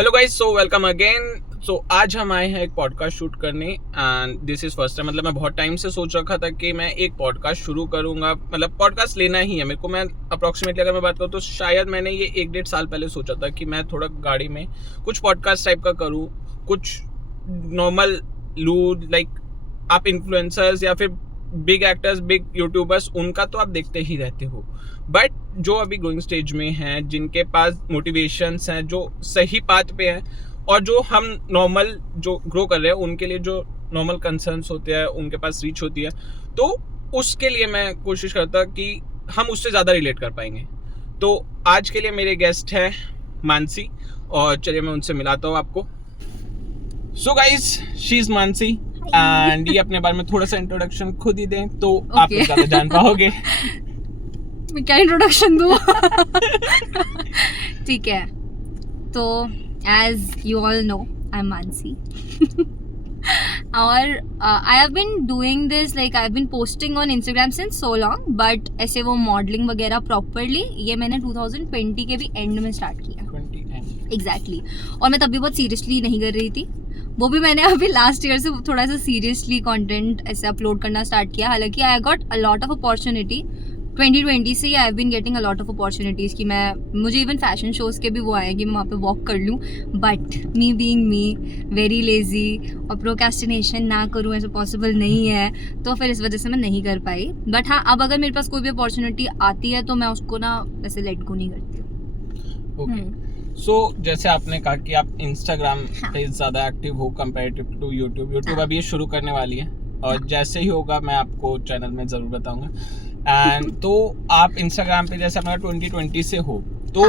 Hello guys, so welcome again. So आज हम आए हैं एक पॉडकास्ट शूट करने and this is first time. मतलब मैं बहुत टाइम से सोच रखा था कि मैं एक पॉडकास्ट शुरू करूंगा, मतलब पॉडकास्ट लेना ही है मेरे को। मैं अप्रॉक्सीमेटली अगर मैं बात करूँ तो शायद मैंने ये 1-1.5 साल पहले सोचा था कि मैं थोड़ा गाड़ी में कुछ पॉडकास्ट टाइप का करूँ, कुछ नॉर्मल लूड लाइक आप इन्फ्लुएंसर्स या फिर बिग एक्टर्स, बिग यूट्यूबर्स, उनका तो आप देखते ही रहते हो, बट जो अभी ग्रोइंग स्टेज में हैं, जिनके पास मोटिवेशंस हैं, जो सही पाथ पे हैं, और जो हम नॉर्मल जो ग्रो कर रहे हैं उनके लिए जो नॉर्मल कंसर्न्स होते हैं उनके पास रीच होती है, तो उसके लिए मैं कोशिश करता कि हम उससे ज़्यादा रिलेट कर पाएंगे। तो आज के लिए मेरे गेस्ट हैं मानसी, और चलिए मैं उनसे मिलाता हूँ आपको। So guys, she is Mansi and ये अपने बारे में थोड़ा सा इंट्रोडक्शन खुद ही दें तो आप लोग ज़्यादा जान पाओगे। मैं क्या इंट्रोडक्शन दूँ? ठीक है, तो as you all know I am Mansi और I have been doing this, like I have been posting on Instagram since so long, but ऐसे वो मॉडलिंग वगैरह प्रॉपरली ये मैंने 2020 के भी एंड में स्टार्ट किया। एग्जैक्टली और मैं तभी बहुत सीरियसली नहीं कर रही थी, वो भी मैंने अभी लास्ट ईयर से थोड़ा सा सीरियसली कंटेंट ऐसे अपलोड करना स्टार्ट किया। हालांकि I got a lot of opportunity 2020 से, I have been getting a lot of opportunities कि मुझे इवन फैशन शोज़ के भी वो आए कि मैं वहाँ पे वॉक कर लूँ, but me being me very lazy और प्रोक्रेस्टिनेशन ना करूँ ऐसा पॉसिबल नहीं है, तो फिर इस वजह से मैं नहीं कर पाई। बट हाँ, अब अगर मेरे पास कोई भी अपॉर्चुनिटी आती है तो मैं उसको ना वैसे लेट गो नहीं करती हूँ। सो जैसे आपने कहा कि आप इंस्टाग्राम पे ज़्यादा एक्टिव हो कंपैरेटिव टू यूट्यूब अभी ये शुरू करने वाली है, और जैसे ही होगा मैं आपको चैनल में ज़रूर बताऊंगा। एंड तो आप इंस्टाग्राम पे जैसे अपना 2020 से हो, तो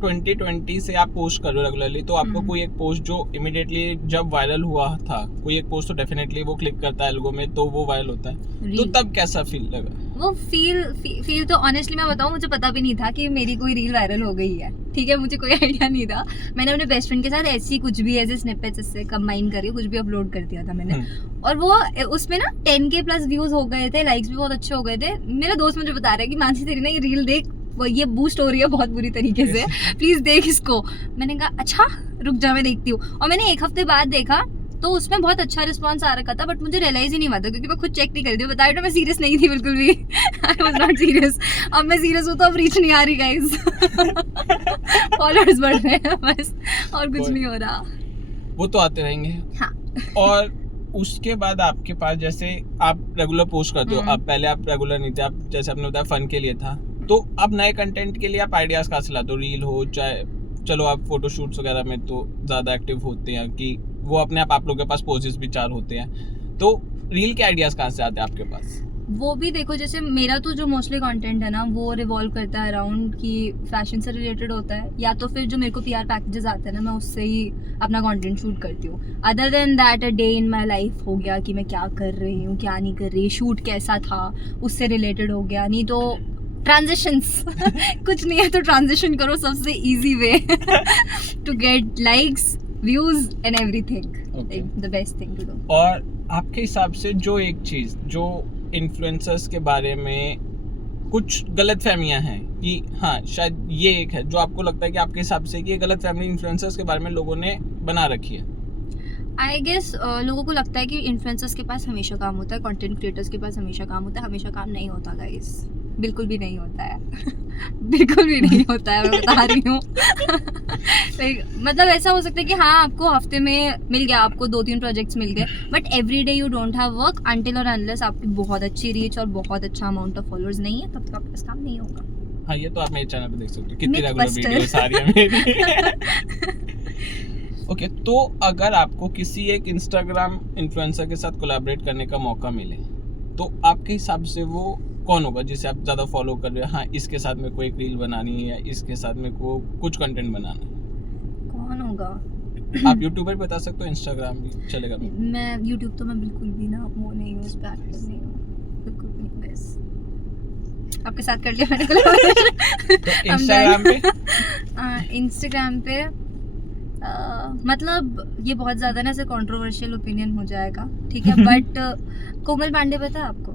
2020 से आप पोस्ट कर रहे हो रेगुलरली, तो आपको कोई एक पोस्ट जो इमिडिएटली जब वायरल हुआ था, कोई एक पोस्ट तो डेफिनेटली वो क्लिक करता है एल्गो में, तो वो वायरल होता है, तो तब कैसा फील लगा? वो फील तो ऑनेस्टली मैं बताऊं, मुझे पता भी नहीं था कि मेरी कोई रील वायरल हो गई है। ठीक है, मुझे कोई आइडिया नहीं था। मैंने अपने बेस्ट फ्रेंड के साथ ऐसी कुछ भी ऐसे स्निपेट्स इससे कंबाइन करके कुछ भी अपलोड कर दिया था मैंने, और वो उसमें ना 10K प्लस व्यूज हो गए थे, लाइक्स भी बहुत अच्छे हो गए थे। मेरा दोस्त मुझे बता रहा है कि मानसी तेरी ना ये रील देख, वो ये बूस्ट हो रही है बहुत बुरी तरीके से, प्लीज देख इसको। मैंने कहा अच्छा रुक जा मैं देखती हूँ, और मैंने 1 हफ्ते बाद देखा तो उसमें बहुत अच्छा रिस्पांस आ रखा था, बट मुझे रियलाइज ही नहीं हुआ था क्योंकि मैं खुद चेक नहीं कर रही थी। बताया तो मैं सीरियस नहीं थी बिल्कुल भी। I was not serious. अब मैं सीरियस हूँ तो अब रीच नहीं आ रही गाइस। फॉलोअर्स बढ़ रहे हैं बस, और कुछ नहीं हो रहा। वो तो आते रहेंगे। हाँ। और उसके बाद आपके पास जैसे आप रेगुलर पोस्ट करते हो, अब पहले आप रेगुलर नहीं थे, आप जैसे आपने बताया फन के लिए था, तो अब नए कंटेंट के लिए आप आइडियाज कहाँ से लाते हो? रील हो चाहे, चलो आप फोटोशूट्स वगैरह में तो ज़्यादा एक्टिव होते हैं कि वो अपने आप लोगों के पास पोजेस भी 4 होते हैं, तो रील के आइडियाज कहाँ से आते हैं आपके पास? वो भी देखो, जैसे मेरा तो जो मोस्टली कंटेंट है ना वो रिवॉल्व करता है अराउंड कि फैशन से रिलेटेड होता है, या तो फिर जो मेरे को PR पैकेजेस आते हैं ना मैं उससे ही अपना कंटेंट शूट करती हूँ। Other than that a day in my life हो गया कि मैं क्या कर रही हूँ क्या नहीं कर रही, शूट कैसा था उससे रिलेटेड हो गया। नहीं तो ट्रांजिशंस कुछ नहीं है तो ट्रांजिशन करो, सबसे easy way to get likes, views and everything, the best thing to do. और आपके हिसाब से जो एक चीज़ जो इन्फ्लुएंसर्स के बारे में कुछ गलत फहमियाँ हैं कि हाँ शायद ये एक है जो आपको लगता है कि आपके हिसाब से कि ये गलत फहमी इन्फ्लुएंसर्स के बारे में लोगों ने बना रखी है? आई गेस लोगों को लगता है कि इन्फ्लुएंसर्स के पास हमेशा काम होता है, कंटेंट क्रिएटर्स के पास हमेशा काम होता है। हमेशा काम नहीं होता गाइस, बिल्कुल भी नहीं होता है। बिल्कुल भी नहीं होता है, मैं बता रही हूँ। मतलब ऐसा हो सकता है कि हाँ आपको हफ्ते में मिल गया, आपको 2-3 प्रोजेक्ट्स मिल गए, but every day you don't have work until और अनलेस आपकी बहुत अच्छी रीच और बहुत अच्छा अमाउंट ऑफ फॉलोअर्स नहीं है, तब तक आपके पास काम नहीं होगा। हाँ, ये तो आप मेरे चैनल पे देख सकते हो, कितनी रेगुलर वीडियोस आ रही है मेरी। ओके, तो अगर आपको किसी एक इंस्टाग्राम इन्फ्लुएंसर के साथ कोलैबोरेट करने का मौका मिले, तो आपके हिसाब से वो कौन होगा जिसे आप ज़्यादा फॉलो कर रहे हो? हाँ, इसके साथ में कोई एक रील बनानी है या इसके साथ में को कुछ कंटेंट बनाना है, कौन होगा? आप यूट्यूबर बता सकते हो, इंस्टाग्राम भी चलेगा? मैं यूट्यूब तो मैं बिल्कुल भी ना वो नहीं हूँ, उस पर एक्टिव नहीं हूँ बिल्कुल भी। बस आपके साथ कर लिया मैंने कोलैबोरेशन। तो इंस्टाग्राम पे मतलब ये बहुत ज़्यादा ना ऐसे कंट्रोवर्शियल ओपिनियन हो जाएगा, ठीक है, बट कोमल पांडे पता है आपको?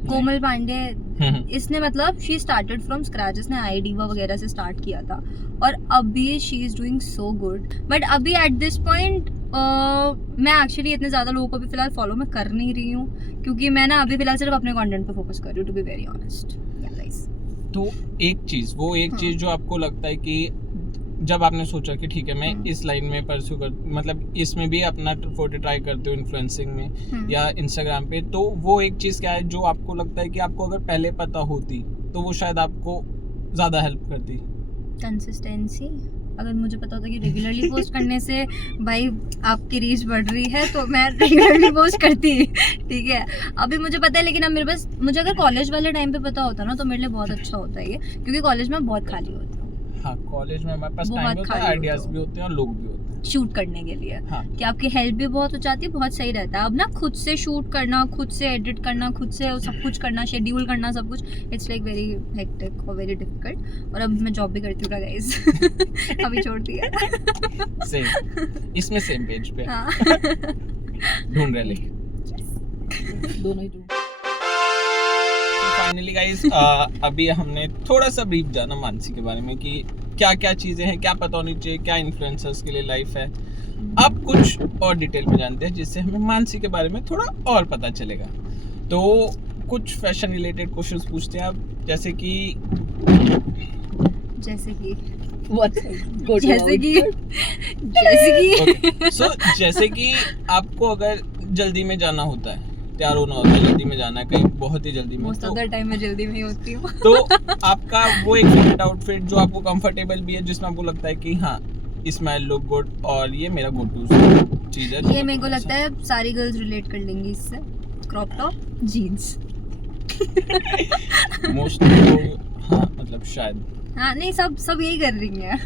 कोमल पांडे, इसने मतलब शी स्टार्टेड फ्रॉम स्क्रैच, इसने आई डिवा वगैरह से स्टार्ट किया था और अभी she is doing so good. But अभी एट दिस पॉइंट मैं एक्चुअली इतने ज़्यादा लोगों को भी फिलहाल फॉलो मैं कर नहीं रही हूँ, क्योंकि मैं ना अभी फिलहाल सिर्फ अपने कंटेंट पे फोकस कर रही हूँ, टू बी वेरी ऑनेस्ट। तो एक चीज़ जो आपको लगता है कि जब आपने सोचा कि ठीक है मैं इस लाइन में परस्यू कर, मतलब इसमें भी अपना फोटो ट्राई करते हो इन्फ्लुएंसिंग में या इंस्टाग्राम पे, तो वो एक चीज़ क्या है जो आपको लगता है कि आपको अगर पहले पता होती तो वो शायद आपको ज़्यादा हेल्प करती? कंसिस्टेंसी। अगर मुझे पता होता कि रेगुलरली पोस्ट करने से भाई आपकी रीच बढ़ रही है तो मैं रेगुलरली पोस्ट करती, ठीक है। अभी मुझे पता है, लेकिन अब मेरे पास, मुझे अगर कॉलेज वाले टाइम पे पता होता ना तो मेरे लिए बहुत अच्छा होता है ये, क्योंकि कॉलेज में बहुत खाली होती हूँ। हाँ, कॉलेज में हमारे पास टाइम होता है, आइडियाज भी होते हैं और लोग भी होते हैं शूट करने के लिए। हाँ। कि आपकी हेल्प भी बहुत हो जाती है, बहुत सही रहता है। अब ना खुद से शूट करना, खुद से एडिट करना, खुद से सब कुछ करना, शेड्यूल करना, सब कुछ, इट्स लाइक वेरी हेक्टिक और वेरी डिफिकल्ट। और अब मैं जॉब भी करती हूँ गाइस, अभी छोड़ दिया। सेम, इसमें सेम पेज पे हाँ। ढूंढ रहे लेकिन दोनों ही ढूंढ। फाइनली गाइस अभी हमने थोड़ा सा ब्रीफ जाना मानसी के बारे में कि क्या क्या चीज़ें हैं, क्या पता होनी चाहिए, क्या इन्फ्लुएंसर्स के लिए लाइफ है। अब कुछ और डिटेल में जानते हैं जिससे हमें मानसी के बारे में थोड़ा और पता चलेगा। तो कुछ फैशन रिलेटेड क्वेश्चंस पूछते हैं अब, जैसे कि जैसे कि आपको अगर जल्दी में जाना होता है, तैयार होना होता है, जल्दी में जाना है कहीं, बहुत ही जल्दी में, मोस्ट ऑफ द टाइम मैं जल्दी में ही होती हूँ। तो आपका वो एक फेवरेट आउटफिट जो आपको कंफर्टेबल भी है, जिसमें आपको लगता है कि हाँ इसमें लुक गुड और ये मेरा गो टू चीज है, ये मेरे को लगता है सारी गर्ल्स रिलेट कर लेंगी इससे, क्रॉप टॉप जीन्स। मोस्टली हाँ, मतलब शायद हाँ, नहीं सब यही कर रही हैं।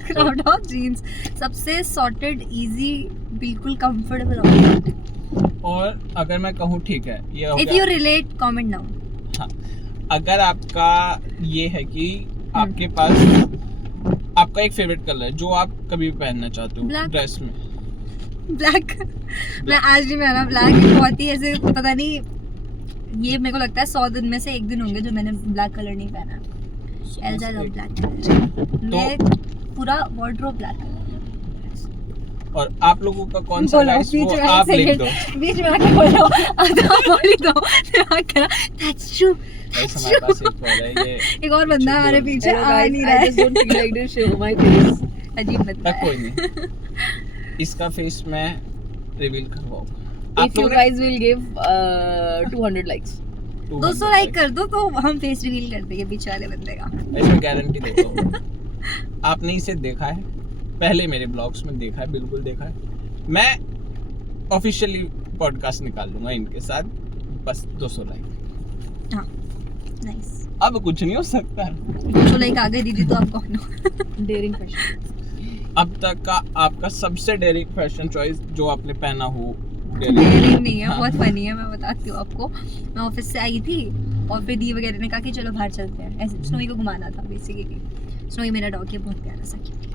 क्रॉप टॉप जीन्स सबसे सॉर्टेड, इजी, बिल्कुल कंफर्टेबल आउटफिट। और अगर मैं कहूँ ठीक है ये हो if you relate comment now. हाँ, अगर आपका ये है कि आपके पास आपका एक फेवरेट कलर है जो आप कभी भी पहनना चाहते हो ड्रेस में, ब्लैक। मैं आज भी पहना ब्लैक, बहुत ही ऐसे पता नहीं, ये मेरे को लगता है 100 दिन में से 1 दिन होंगे जो मैंने ब्लैक कलर नहीं पहना। Else I love black colour, मैं पूरा वार्डरोब ब्लैक कलर। और आप लोगों का कौन सा गाइस वो आप लिख दो, बीच में आके बोलो, आप बोल दो। That's true. गाइस हमारे पास एक और है, ये एक और बंदा हमारे पीछे आ नहीं रहा है। I just don't feel like to show my face। अजीब बंदा है। कोई नहीं, इसका फेस मैं रिवील करवाऊंगा। If you guys will give 200 likes, 200 like कर दो तो हम फेस रिवील कर देंगे बीच वाले बंदे का। इसमें गारंटी देता हूँ। आपने इसे देखा है पहले, मेरे ब्लॉग्स में देखा है, बिल्कुल देखा है। मैं ऑफिशियली पॉडकास्ट निकाल लूंगा इनके साथ, बस 200 लाइक। हाँ, नाइस। अब कुछ नहीं हो सकता। 200 लाइक आ गए दीदी तो आप कौन हो? daring fashion। अब तक का आपका सबसे डेयरिंग फैशन चॉइस जो आपने पहना हो? डेयरिंग नहीं है, बहुत फनी है, मैं बताती हूँ आपको। मैं ऑफिस से आई थी और फिर दी वगैरह ने कहा कि चलो बाहर चलते हैं, ऐसे स्नोई को घुमाना था बेसिकली। स्नोई मेरा डॉग है, बहुत प्यारा सा, क्यूट।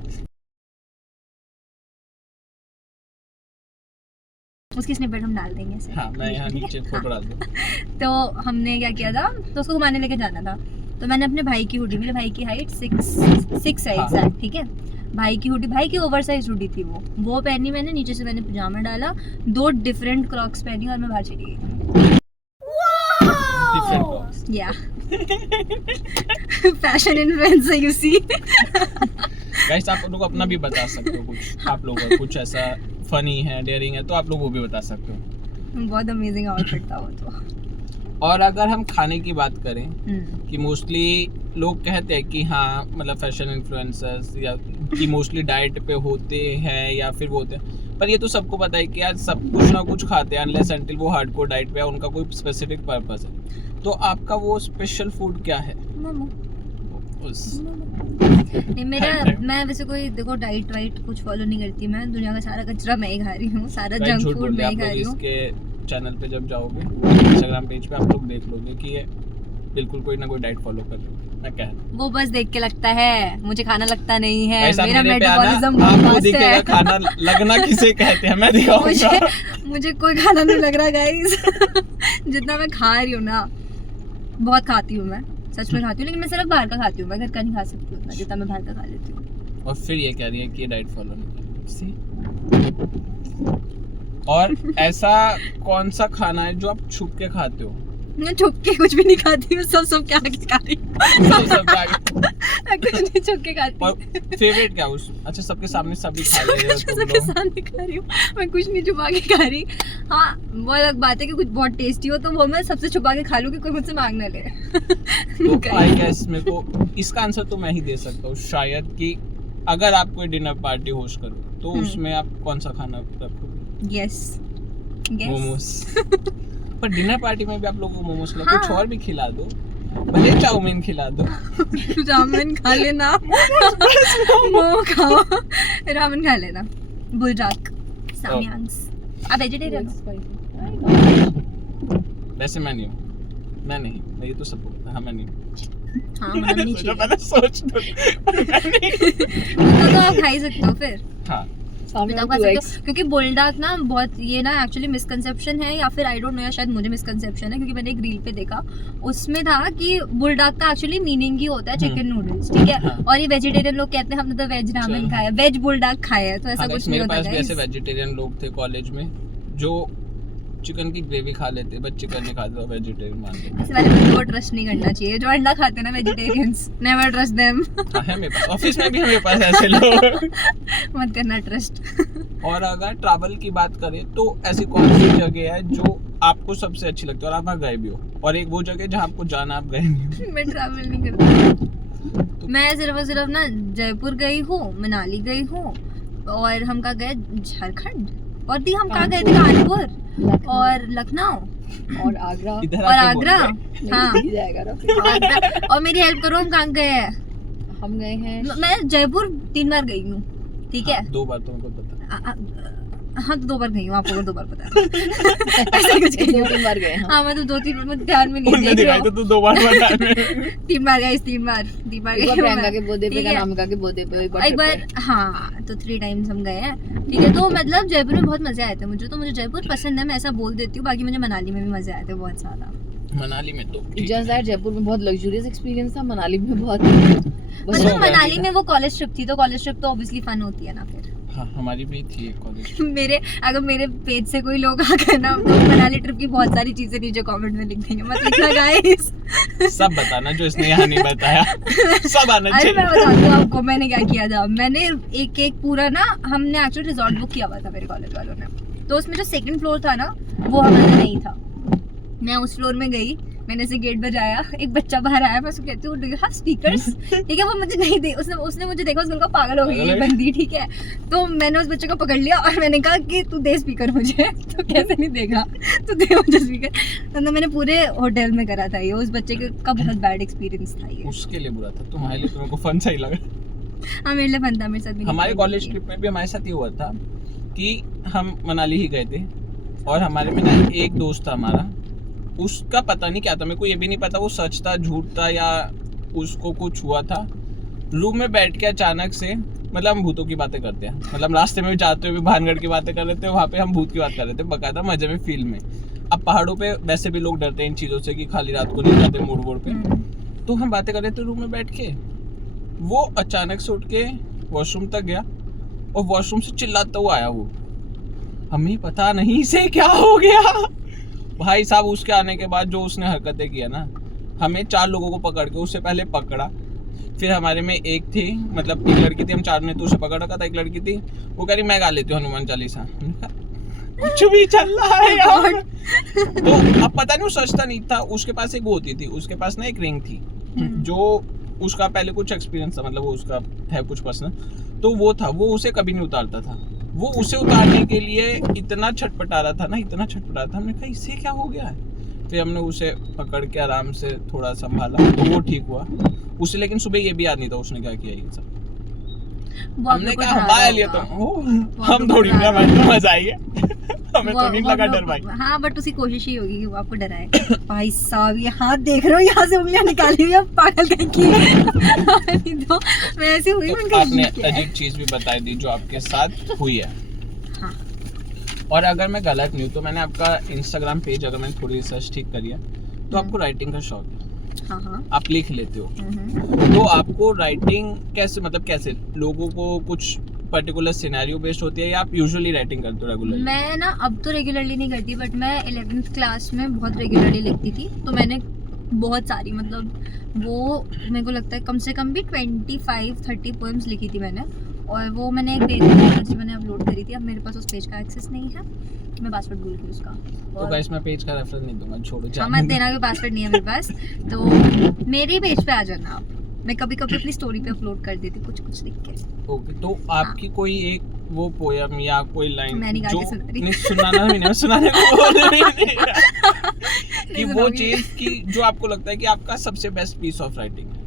उसकी स्निपेट हम डाल देंगे ऐसे। हाँ, मैं यहाँ नीचे फोटो डाल दूँ। तो हमने क्या किया था, तो उसको घुमाने लेके जाना था, तो मैंने अपने भाई की हुडी, मेरे भाई की हाइट 6 है एग्जैक्ट, ठीक है। भाई की हुडी, भाई की ओवरसाइज हुडी थी वो पहनी मैंने, नीचे से मैंने पजामा डाला, 2 डिफरेंट क्रॉक्स पहनी और मैं बाहर चली गई। या fashion influencer you see. Guys आप लोग अपना भी बता सकते हो कुछ, आप लोग का कुछ ऐसा फनी है, डेयरिंग है, तो आप लोग वो भी बता सकते हो। बहुत अमेजिंग आउटफिट था वो तो। और अगर हम खाने की बात करें कि मोस्टली लोग कहते हैं कि हाँ मतलब फैशन इन्फ्लुएंसर्स या कि मोस्टली डाइट पे होते हैं या फिर वो होते हैं, पर ये तो सबको पता है कि आज सब कुछ ना कुछ खाते हैं अनलेस अनटिल वो हार्डकोर डाइट पे है, उनका कोई स्पेसिफिक पर्पस है। तो आपका वो स्पेशल फूड क्या है? मोमो। उस नहीं मेरा, मैं वैसे कोई देखो डाइट वाइट कुछ फॉलो नहीं करती, मैं दुनिया का सारा कचरा मैं ही खा रही हूँ, सारा जंक फूड मैं ही खा रही हूँ। इसके चैनल पे जब जाओगे इंस्टाग्राम पेज पे आप लोग देख लोगे कि ये बिल्कुल कोई ना कोई डाइट फॉलो कर रहे हो। मैं कह वो बस देख के लगता है, मुझे खाना लगता नहीं है, ऐसा मेरा मेरे पे आना, मेटाबॉलिज्म आपको बहुत फास्ट दिखेगा है। खाना लगना किसे कहते हैं मैं दिखाऊंगा। मुझे कोई खाना नहीं लग रहा गाइस। जितना मैं खा रही हूँ ना, बहुत खाती हूँ मैं, सच में खाती हूँ, लेकिन मैं सिर्फ बाहर का खाती हूँ, मैं घर का नहीं खा सकती उतना जितना मैं बाहर का खा लेती हूँ। और फिर ये कह रही है कि ये डाइट फॉलो नहीं कर सी। और ऐसा कौन सा खाना है जो आप छुप के खाते हो? मैं छुप के कुछ भी नहीं खाती हूँ, सब क्या आगे खा रही हूँ। सब आगे। मैं कुछ नहीं छुप के खाती। और फेवरेट क्या उस? अच्छा, सबके सामने सभी खा ले रहे हो तुम सबके लोग। सामने खा रही हूँ, मैं कुछ नहीं छुपा के खा रही। हाँ, वो अलग बात है कि कुछ बहुत टेस्टी हो तो वो मैं सबसे छुपा के खा लूँ कि कोई मुझसे मांग ना ले। तो आई गेस मेरे को इसका आंसर तो मैं ही दे सकता हूँ शायद, कि अगर आप कोई डिनर पार्टी होस्ट करो तो उसमें आप कौन सा खाना रखोगे? यस, मोमोज। पर डिनर पार्टी में भी आप लोगों को मोमोज खिलाओ, हाँ। कुछ और भी खिला दो, भले चाउमीन खिला दो। रामेन खा लेना, मोमो खाओ, रामेन खा लेना। बुलडाक, सामयांग्स। आप वेजिटेरियन हो? वैसे मैं नहीं हूँ, मैं ये तो सब बोलता है। हाँ, मैं नहीं हूँ। हाँ, होना नहीं चाहिए। मैंने सोच दो। तो आप खा ही सकते हो फिर। हाँ, आप खा सकते हो, क्योंकि बुलडाक ना बहुत ये ना एक्चुअली मिसकंसेप्शन है, या फिर आई डोंट नो, या शायद मुझे मिसकंसेप्शन है, क्योंकि मैंने एक रील पे देखा, उसमें था कि बुलडाक का एक्चुअली मीनिंग ही होता है चिकन नूडल्स, ठीक है। हाँ। और ये वेजिटेरियन लोग कहते हैं हमने तो वेज रामेन चलो। खाया, वेज बुलडाक खाया है, तो ऐसा हाँ, कुछ नहीं मेरे होता पास भी ऐसे guys। वेजिटेरियन लोग थे कॉलेज में जो चिकन की ग्रेवी खा लेते, बट चिकन नहीं खाते, तो वेजिटेरियन मान लेते। ऐसे वाले बंदों को ट्रस्ट नहीं करना चाहिए, जो अंडा खाते हैं ना वेजिटेरियंस, नेवर ट्रस्ट देम। हाँ, है मेरे पास, ऑफिस में भी है मेरे पास ऐसे लोग। मत करना ट्रस्ट। और अगर ट्रैवल की बात करें तो ऐसी कौन सी जगह है जो आपको सबसे अच्छी लगती है और आप वहाँ गए भी हो, और एक वो जगह जहाँ आपको जाना आप गए नहीं हो? मैं ट्रैवल नहीं करती, मैं सिर्फ और सिर्फ ना जयपुर गई हूँ, मनाली गई हूँ, और हम कहाँ गए, झारखंड, और दी हम कहाँ गए थे, कानपुर और लखनऊ और आगरा। इधर और आके बोल आगरा। रहे। हाँ, नहीं जाएगा ना फिर। आगरा। और मेरी हेल्प करो, हम कहाँ गए हैं? हम गए हैं मैं जयपुर 3 बार गई हूँ, ठीक है। हाँ, 2 बार तो मेरे को पता। हाँ, तो 2 बार गई हूँ, आपको 2 बार पता है। ऐसा कुछ गई हूँ। 2-3 बार गए हैं। हाँ, मैं तो 2-3 मुझे ध्यान में नहीं उनने देख दिखाई रहा तो तू 2 बार बता रहे। 3 बार गई, 3 बार एक बार गई हूँ प्रियंका मैं। के बर्थडे पे, ठीक है। अनामिका के बर्थडे पे, एक trip बार, पे। हाँ, तो 3 टाइम्स हम गए हैं, ठीक है। तो मतलब जयपुर में बहुत मजे आए थे मुझे, तो मुझे जयपुर पसंद है, मैं ऐसा बोल देती हूँ। बाकी मुझे मनाली में भी मजे आए थे बहुत ज्यादा। मनाली में तो ठीक जस्ट है। दैट जयपुर में बहुत लग्जूरियस एक्सपीरियंस था, मनाली में बहुत मतलब हो गया मनाली था। में वो कॉलेज ट्रिप थी, तो कॉलेज ट्रिप तो ऑब्वियसली फन होती है ना फिर। हाँ, हमारी भी थी एक कॉलेज। मेरे अगर मेरे पेज से कोई लोग आ गए ना, तो मनाली ट्रिप की बहुत सारी चीजें नीचे कमेंट में लिख देंगे, मत लिखना गाइस। सब बताना जो इसने यहाँ नहीं बताया, सब आना अरे मैं चाहिए। बताती हूँ आपको मैंने क्या किया था। मैंने एक पूरा ना, हमने एक्चुअली रिजॉर्ट बुक किया हुआ था मेरे कॉलेज वालों ने, तो उसमें जो 2nd फ्लोर था ना, वो हमारा नहीं था। मैं उस फ्लोर में गई, मैंने ऐसे गेट बजाया, एक बच्चा बाहर आया, मैं उसको कहती हूँ डू यू हैव स्पीकर्स, ठीक है। वो मुझे नहीं दे, उसने मुझे देखा, उसने कहा पागल हो गई ये बंदी, ठीक है। तो मैंने उस बच्चे को पकड़ लिया और मैंने कहा कि तू दे स्पीकर मुझे। तो कैसे नहीं देगा, तू दे मुझे स्पीकर। तो मैंने पूरे होटल में करा था ये, उस बच्चे का बहुत बैड एक्सपीरियंस था ये। उसके लिए बुरा था, तुम्हारे लिए तुम्हें को फन सही लगा। हाँ, मेरे लिए फन था, मेरे साथ भी नहीं हमारे किया। कॉलेज ट्रिप में भी हमारे साथ ये हुआ था कि हम मनाली ही गए थे, और हमारे में ना एक दोस्त था हमारा, उसका पता नहीं क्या था, मेरे को ये भी नहीं पता वो सच था झूठ था या उसको कुछ हुआ था। रूम में बैठ के अचानक से, मतलब हम भूतों की बातें करते हैं, मतलब रास्ते में जाते हुए भी भानगढ़ की बातें कर रहे थे, वहाँ पे हम भूत की बात कर रहे थे, बकायदा मजे में फील में। अब पहाड़ों पे वैसे भी लोग डरते हैं इन चीज़ों से कि खाली रात को नहीं जाते मोड़ मोड़ पे। तो हम बातें कर रहे थे रूम में बैठ के, वो अचानक से उठ के वॉशरूम तक गया और वॉशरूम से चिल्लाता हुआ आया। वो हमें पता नहीं से क्या हो गया भाई साहब। उसके आने के बाद जो उसने हरकतें किया ना, हमें 4 लोगों को पकड़ के उससे पहले पकड़ा, फिर हमारे में एक थी, मतलब एक लड़की थी, हम 4 ने तो उसे पकड़ रखा था। एक लड़की थी, वो कह रही मैं गा लेती हूँ हनुमान चालीसा। कुछ भी चल रहा है यार। तो अब पता नहीं वो सच था नहीं था। उसके पास एक वो होती थी, उसके पास ना एक रिंग थी, जो उसका पहले कुछ एक्सपीरियंस था, मतलब वो उसका है कुछ पर्सनल, तो वो था, वो उसे कभी नहीं उतारता था। वो उसे उतारने के लिए इतना छटपटा रहा था ना, इतना छटपटा रहा था, हमने कहा इससे क्या हो गया है। फिर हमने उसे पकड़ के आराम से थोड़ा संभाला, तो वो ठीक हुआ उसे। लेकिन सुबह ये भी याद नहीं था उसने क्या किया ये सब। वो आप हमने लोग को कहा डरा हमारे रहा लिए होगा। तो हम थोड़ी ना, हमें तो मजा आई है। हमें तो नहीं वो लगा आप डर लोग- भाई। हाँ, बट उसकी कोशिश ही होगी कि वो आपको डराए। भाई साहब, ये हाथ देख रहे हो, यहाँ से उंगलियां निकाली हुई है, पागल कहीं की। नहीं तो मैं ऐसी हुई, तो उनका आपने ये क्या है? अजीब चीज भी बताई दी जो आपके साथ हुई है। हाँ। और अगर मैं गलत नहीं हूँ तो मैंने आपका इंस्टाग्राम पेज, अगर मैंने थोड़ी रिसर्च ठीक करी है, तो आपको राइटिंग का शौक है। हाँ हाँ। आप लिख लेते हो, हम्म। तो आपको राइटिंग कैसे, मतलब कैसे लोगों को कुछ पर्टिकुलर सिनेरियो बेस्ड होती है या आप यूजुअली राइटिंग करते हो रेगुलरली? मैं ना अब तो रेगुलरली नहीं करती, बट मैं 11th क्लास में बहुत रेगुलरली लिखती थी। तो मैंने बहुत सारी, मतलब वो मेरे को लगता है कम से कम भी 25-30 पोएम्स लिखी थी मैंने। और वो मैंने एक पेज में जो मैंने अपलोड करी थी। अब मेरे पास उस पेज का एक्सेस नहीं है, मैं पासवर्ड भूल गई उसका। तो गाइस मैं पेज का रेफरेंस नहीं दूंगा, छोड़ो हाँ, जाने मत दो। देना, कोई पासवर्ड नहीं है मेरे पास। तो मेरे पेज पे आ जाना आप। मैं कभी कभी अपनी स्टोरी पे अपलोड कर देती कुछ कुछ लिख के। ओके, तो आपकी कोई एक वो पोयम या कोई लाइन मैं नहीं गा जो के सुना रही। नहीं सुनाना भी नहीं, सुनाने को बोल रही नहीं कि नहीं वो सुनाऊंगी। चीज की जो आपको लगता है कि आपका सबसे बेस्ट पीस ऑफ राइटिंग है।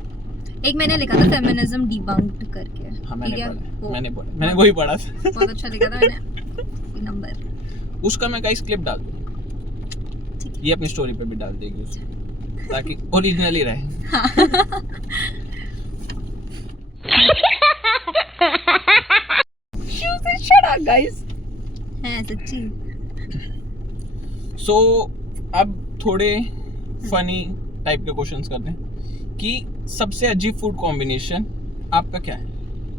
एक मैंने लिखा था फेमिनिज्म डिबंक्ड करके। हाँ मैंने ठीक है? पढ़ा, वो मैंने वही पढ़ा था। बहुत अच्छा लिखा था मैंने। नंबर उसका मैं गाइस क्लिप डाल दूँ, ठीक ये अपनी स्टोरी पे भी डाल देगी उसको, ताकि ओरिजिनल ही रहे। गाइस है सच्ची। सो अब थोड़े फनी टाइप के क्वेश्चंस करते हैं कि सबसे अजीब फूड कॉम्बिनेशन आपका क्या है?